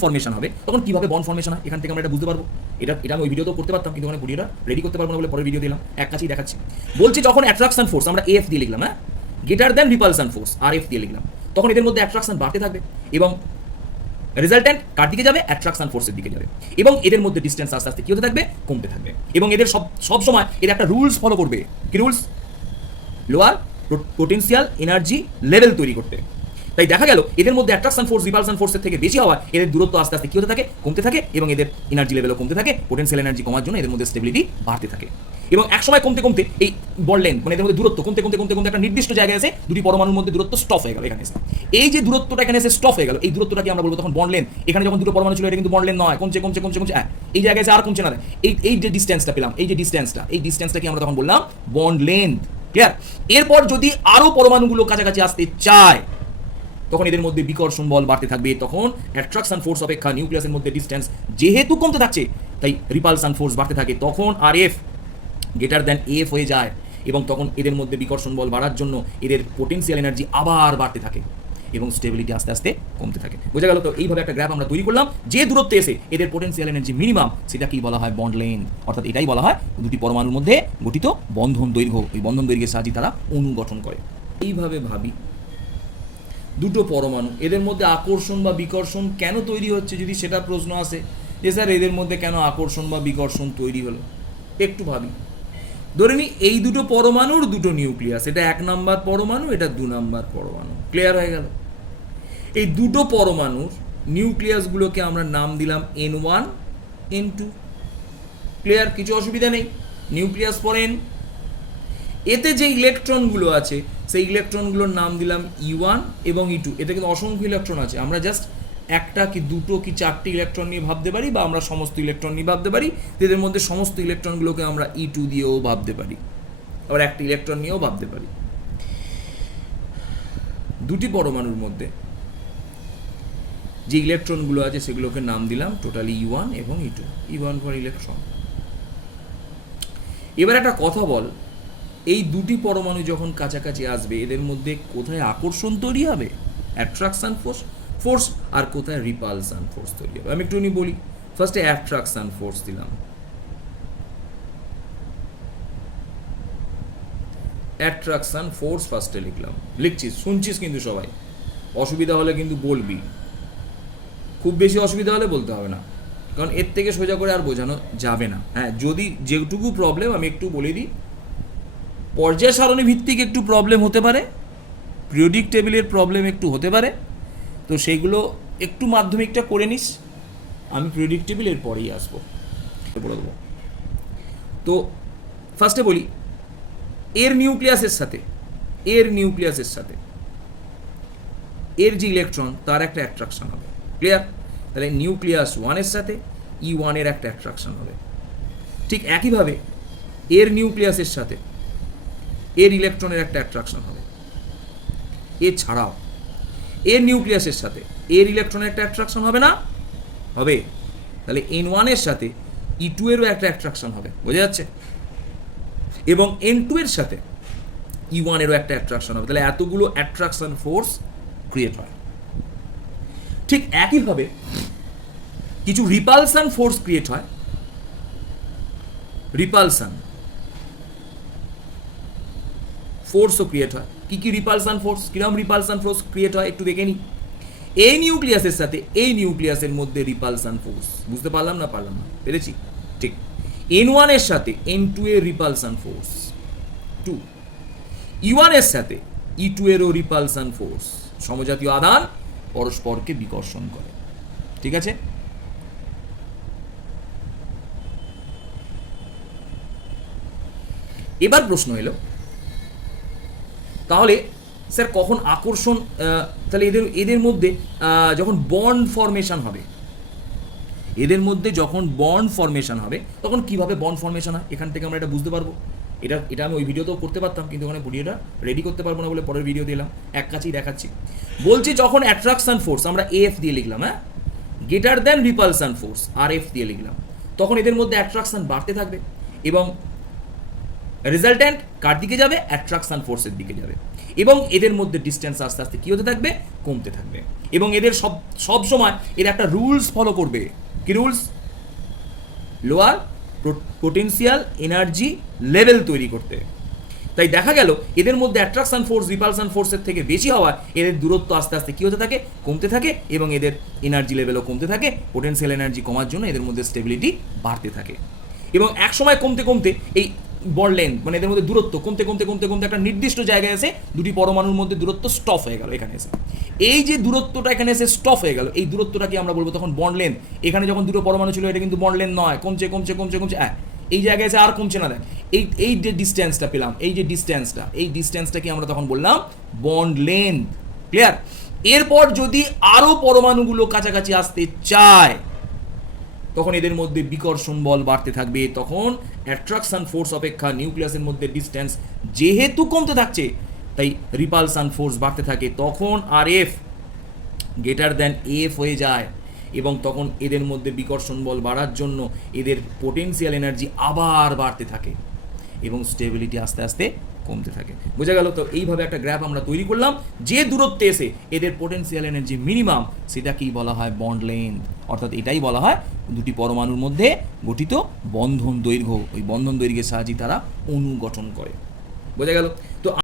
ফর্মেশন হবে, তখন কিভাবে বন্ড ফর্মেশন হয় এখান থেকে আমরা এটা বুঝতে পারবো। এটা আমি ওই ভিডিওতেও করতে পারতাম, কিন্তু ওখানে ভিডিওটা রেডি করতে পারবো না বলে পরের ভিডিও দিলাম, এক কাছেই দেখাচ্ছি। বলছি যখন অ্যাট্রাকশন ফোর্স আমরা AF দিয়ে লিখলাম, হ্যাঁ, greater than repulsion force RF দিয়ে লিখলাম, তখন এদের মধ্যে অ্যাট্রাকশন বাড়তে থাকবে এবং রেজাল্টেন্ট কার দিকে যাবে? অ্যাট্রাকশন ফোর্সের দিকে যাবে, এবং এদের মধ্যে ডিস্টেন্স আস্তে আস্তে কি হতে থাকবে? কমতে থাকবে। এবং এদের সব সময় এর একটা রুলস ফলো করবে। কি rules? Lower potential energy level তৈরি করতে। তাই দেখা গেল এদের মধ্যে অ্যাট্রাকশন ফোর্স রিপালশন ফোর্সের থেকে বেশি হওয়ায় এদের দূরত্ব আস্তে আস্তে কি হতে থাকে? কমতে থাকে, এবং এদের এনার্জি লেভেলও কমতে থাকে। পোটেনশিয়াল এনার্জি কমার জন্য এদের মধ্যে স্টেবিলিটি বাড়তে থাকে, এবং একসময় কমতে এই বন্ড লেন্থ মানে এদের মধ্যে দূরত্ব কমতে একটা নির্দিষ্ট জায়গায় এসে দুটি পরমাণুর মধ্যে দূরত্ব স্টপ হয়ে গেল। এখানে এসে এই যে দূরত্বটা এখানে এসে স্টপ হয়ে গেল, এই দূরত্বটাকে আমরা বলবো তখন বন্ড লেন্থ। এখানে যখন দুটো পরমাণু ছিল এটা কিন্তু বন্ড লেন্থ নয়, কমছে এই জায়গায় এসে আর কমছে না, এই যে ডিস্টেন্সটা পেলাম, এই ডিস্টেন্সটাকে আমরা তখন বললাম বন্ড লেন্থ, ক্লিয়ার? এরপর যদি আরো পরমাণুগুলো কাছাকাছি আসতে চায় তখন এদের মধ্যে বিকর্ষণ বল বাড়তে থাকবে, তখন অ্যাট্রাকশন ফোর্স অপেক্ষা নিউক্লিয়াসের মধ্যে ডিস্টেন্স যেহেতু কমতে থাকছে তাই রিপালশন ফোর্স বাড়তে থাকে, তখন RF গ্রেটার দ্যান AF হয়ে যায়, এবং তখন এদের মধ্যে বিকর্ষণ বল বাড়ার জন্য এদের পোটেনশিয়াল এনার্জি আবার বাড়তে থাকে এবং স্টেবিলিটি আস্তে আস্তে কমতে থাকে। বোঝা গেল তো? এইভাবে একটা গ্রাফ আমরা তৈরি করলাম, যে দূরত্বে এসে এদের পোটেনশিয়াল এনার্জি মিনিমাম, সেটা কি বলা হয়? Bond length. অর্থাৎ এটাই বলা হয় দুটি পরমাণুর মধ্যে গঠিত বন্ধন দৈর্ঘ্য। এই বন্ধন দৈর্ঘ্যের সাহায্যে তারা অণু গঠন করে। এইভাবে ভাবি, দুটো পরমাণু, এদের মধ্যে আকর্ষণ বা বিকর্ষণ কেন তৈরি হচ্ছে? যদি সেটা প্রশ্ন আসে যে স্যার এদের মধ্যে কেন আকর্ষণ বা বিকর্ষণ তৈরি হলো, একটু ভাবি। ধরে নি এই দুটো পরমাণুর দুটো নিউক্লিয়াস, এটা 1 নাম্বার পরমাণু, এটা 2 নাম্বার পরমাণু, ক্লিয়ার হয়ে গেল? এই দুটো পরমাণুর নিউক্লিয়াসগুলোকে আমরা নাম দিলাম N1 N2, ক্লিয়ার? কিছু অসুবিধা নেই, নিউক্লিয়াস ফর N। এতে যে ইলেকট্রনগুলো আছে সেই ইলেকট্রনগুলোর নাম দিলাম E1 এবং E2। এতে কিন্তু অসংখ্য ইলেকট্রন আছে, আমরা জাস্ট একটা কি দুটো কি চারটি ইলেকট্রন নিয়ে ভাবতে পারি, বা আমরা সমস্ত ইলেকট্রন নিয়ে ভাবতে পারি। এদের মধ্যে সমস্ত ইলেকট্রনগুলোকে আমরা E2 দিয়েও ভাবতে পারি, আবার একটা ইলেকট্রন নিয়েও ভাবতে পারি। দুটি পরমাণুর মধ্যে যে ইলেকট্রনগুলো আছে সেগুলোকে নাম দিলাম টোটালি E1 এবং E2, E1 ফর ইলেকট্রন। এবার একটা কথা বল, এই দুটি পরমাণু যখন কাছাকাছি আসবে এদের মধ্যে কোথায় আকর্ষণ তৈরি হবে? অ্যাট্রাকশন ফোর্স, আর কোথায় রিপালশন ফোর্স তৈরি হবে? আমি একটু বলি। ফার্স্টে অ্যাট্রাকশন ফোর্স দিলাম, অ্যাট্রাকশন ফোর্স ফার্স্টে লিখলাম, লিখছিস, শুনছিস কিন্তু সবাই। অসুবিধা হলে কিন্তু বলবি, খুব বেশি অসুবিধা হলে বলতে হবে না, কারণ এর থেকে সোজা করে আর বোঝানো যাবে না। হ্যাঁ, যদি যেটুকু প্রবলেম আমি একটু বলে দিই, পর্যায় সারণী ভিত্তিক একটু প্রবলেম হতে পারে, পিরিয়ডিক টেবিলের প্রবলেম একটু হতে পারে, তো সেইগুলো একটু মাধ্যমিকটা করে নিস, আমি পিরিয়ডিক টেবিলের পরেই আসবো, বলে দেবো। তো ফার্স্টে বলি, এর নিউক্লিয়াসের সাথে এর যে ইলেকট্রন তার একটা অ্যাট্রাকশন হবে, ক্লিয়ার? তাহলে নিউক্লিয়াস 1 এর সাথে E1 এর একটা অ্যাট্রাকশন হবে। ঠিক একইভাবে এর নিউক্লিয়াসের সাথে এর ইলেকট্রনের একটা অ্যাট্রাকশন হবে। এছাড়াও এর নিউক্লিয়াসের সাথে এর ইলেকট্রনের একটা অ্যাট্রাকশন হবে না? হবে। তাহলে N1 এর সাথে E2 এরও একটা অ্যাট্রাকশন হবে, বোঝা যাচ্ছে? এবং N2 এর সাথে E1 এরও একটা অ্যাট্রাকশন হবে, তাহলে এতগুলো অ্যাট্রাকশন ফোর্স ক্রিয়েট হয়। ঠিক একইভাবে কিছু রিপালসান ফোর্স ক্রিয়েট হয়। রিপালসান ফোর্সও ক্রিয়েট হয়। কি কি রিপালসান ফোর্স, কিরকম রিপালসান ফোর্স ক্রিয়েট হয় একটু দেখে নিই। এই নিউক্লিয়াসের সাথে এই নিউক্লিয়াসের মধ্যে রিপালসান ফোর্স, বুঝতে পারলাম না পেরেছি? ঠিক। N1 এর সাথে N2 এর রিপালসান ফোর্স 2, E1 এর সাথে E2 এরও রিপালসান ফোর্স, সমজাতীয় আধান পরস্পরকে বিকর্ষণ করে, ঠিক আছে? এবার প্রশ্ন এলো, তাহলে স্যার কখন আকর্ষণ, তাহলে এদের মধ্যে যখন বন্ড ফরমেশন হবে, এদের মধ্যে যখন বন্ড ফরমেশন হবে তখন কিভাবে বন্ড ফরমেশন হয় এখান থেকে আমরা এটা বুঝতে পারবো। এটা আমি ওই ভিডিওতেও করতে পারতাম, কিন্তু ওখানে ভিডিওটা রেডি করতে পারবো না বলে পরের ভিডিও দিলাম, এক কাছেই দেখাচ্ছি। বলছি যখন অ্যাট্রাকশন ফোর্স আমরা AF দিয়ে লিখলাম, হ্যাঁ, গ্রেটার দেন রিপালসান ফোর্স RF দিয়ে লিখলাম, তখন এদের মধ্যে অ্যাট্রাকশন বাড়তে থাকবে এবং রেজাল্ট্যান্ট কার দিকে যাবে? অ্যাট্রাকশন ফোর্সের দিকে যাবে, এবং এদের মধ্যে ডিস্টেন্স আস্তে আস্তে কী হতে থাকবে? কমতে থাকবে। এবং এদের সব সময় এর একটা রুলস ফলো করবে। কি rules? Lower potential energy level তৈরি করতে। তাই দেখা গেল এদের মধ্যে অ্যাট্রাকশন ফোর্স রিপালশন ফোর্সের থেকে বেশি হওয়ায় এদের দূরত্ব আস্তে আস্তে কী হতে থাকে? কমতে থাকে, এবং এদের এনার্জি লেভেলও কমতে থাকে। পোটেনশিয়াল এনার্জি কমার জন্য এদের মধ্যে স্টেবিলিটি বাড়তে থাকে, এবং এক সময় কমতে কমতে এই বন্ড লেন্থ মানে এদের মধ্যে দূরত্ব কমতে কমতে কমতে কমতে একটা নির্দিষ্ট জায়গায় এসে দুটি পরমাণুর মধ্যে দূরত্ব স্টপ হয়ে গেল। এখানে এসে এই যে দূরত্বটা এখানে এসে স্টপ হয়ে গেল, এই দূরত্বটাকে আমরা বলবো তখন বন্ড লেন্থ। এখানে যখন দুটো পরমাণু ছিল এটা কিন্তু বন্ড লেন্থ নয়, কমছে কমছে কমছে কমছে, এই জায়গায় এসে আর কমছে না। দেখ এই যে ডিস্টেন্সটা পেলাম, এই ডিস্টেন্সটাকে আমরা তখন বললাম বন্ড লেন্থ। ক্লিয়ার? এরপর যদি আরও পরমাণুগুলো কাছাকাছি আসতে চায় তখন এদের মধ্যে বিকর্ষণ বল বাড়তে থাকবে, তখন অ্যাট্রাকশন ফোর্স অপেক্ষা নিউক্লিয়াসের মধ্যে ডিস্টেন্স যেহেতু কমতে থাকছে তাই রিপালশন ফোর্স বাড়তে থাকে, তখন RF গ্রেটার দ্যান AF হয়ে যায়, এবং তখন এদের মধ্যে বিকর্ষণ বল বাড়ার জন্য এদের পোটেনশিয়াল এনার্জি আবার বাড়তে থাকে এবং স্টেবিলিটি আস্তে আস্তে কমতে থাকে। বোঝা গেল? তো এইভাবে একটা গ্রাফ আমরা তৈরি করলাম, যে দূরত্বে এসে এদের পোটেনশিয়াল এনার্জি মিনিমাম, সেটাকেই বলা হয় বন্ড লেন্থ। অর্থাৎ এটাই বলা হয় দুটি পরমাণুর মধ্যে গঠিত বন্ধন দৈর্ঘ্য। ওই বন্ধন দৈর্ঘ্যের সাহায্যে তারা অণু গঠন করে। বোঝা গেল? তো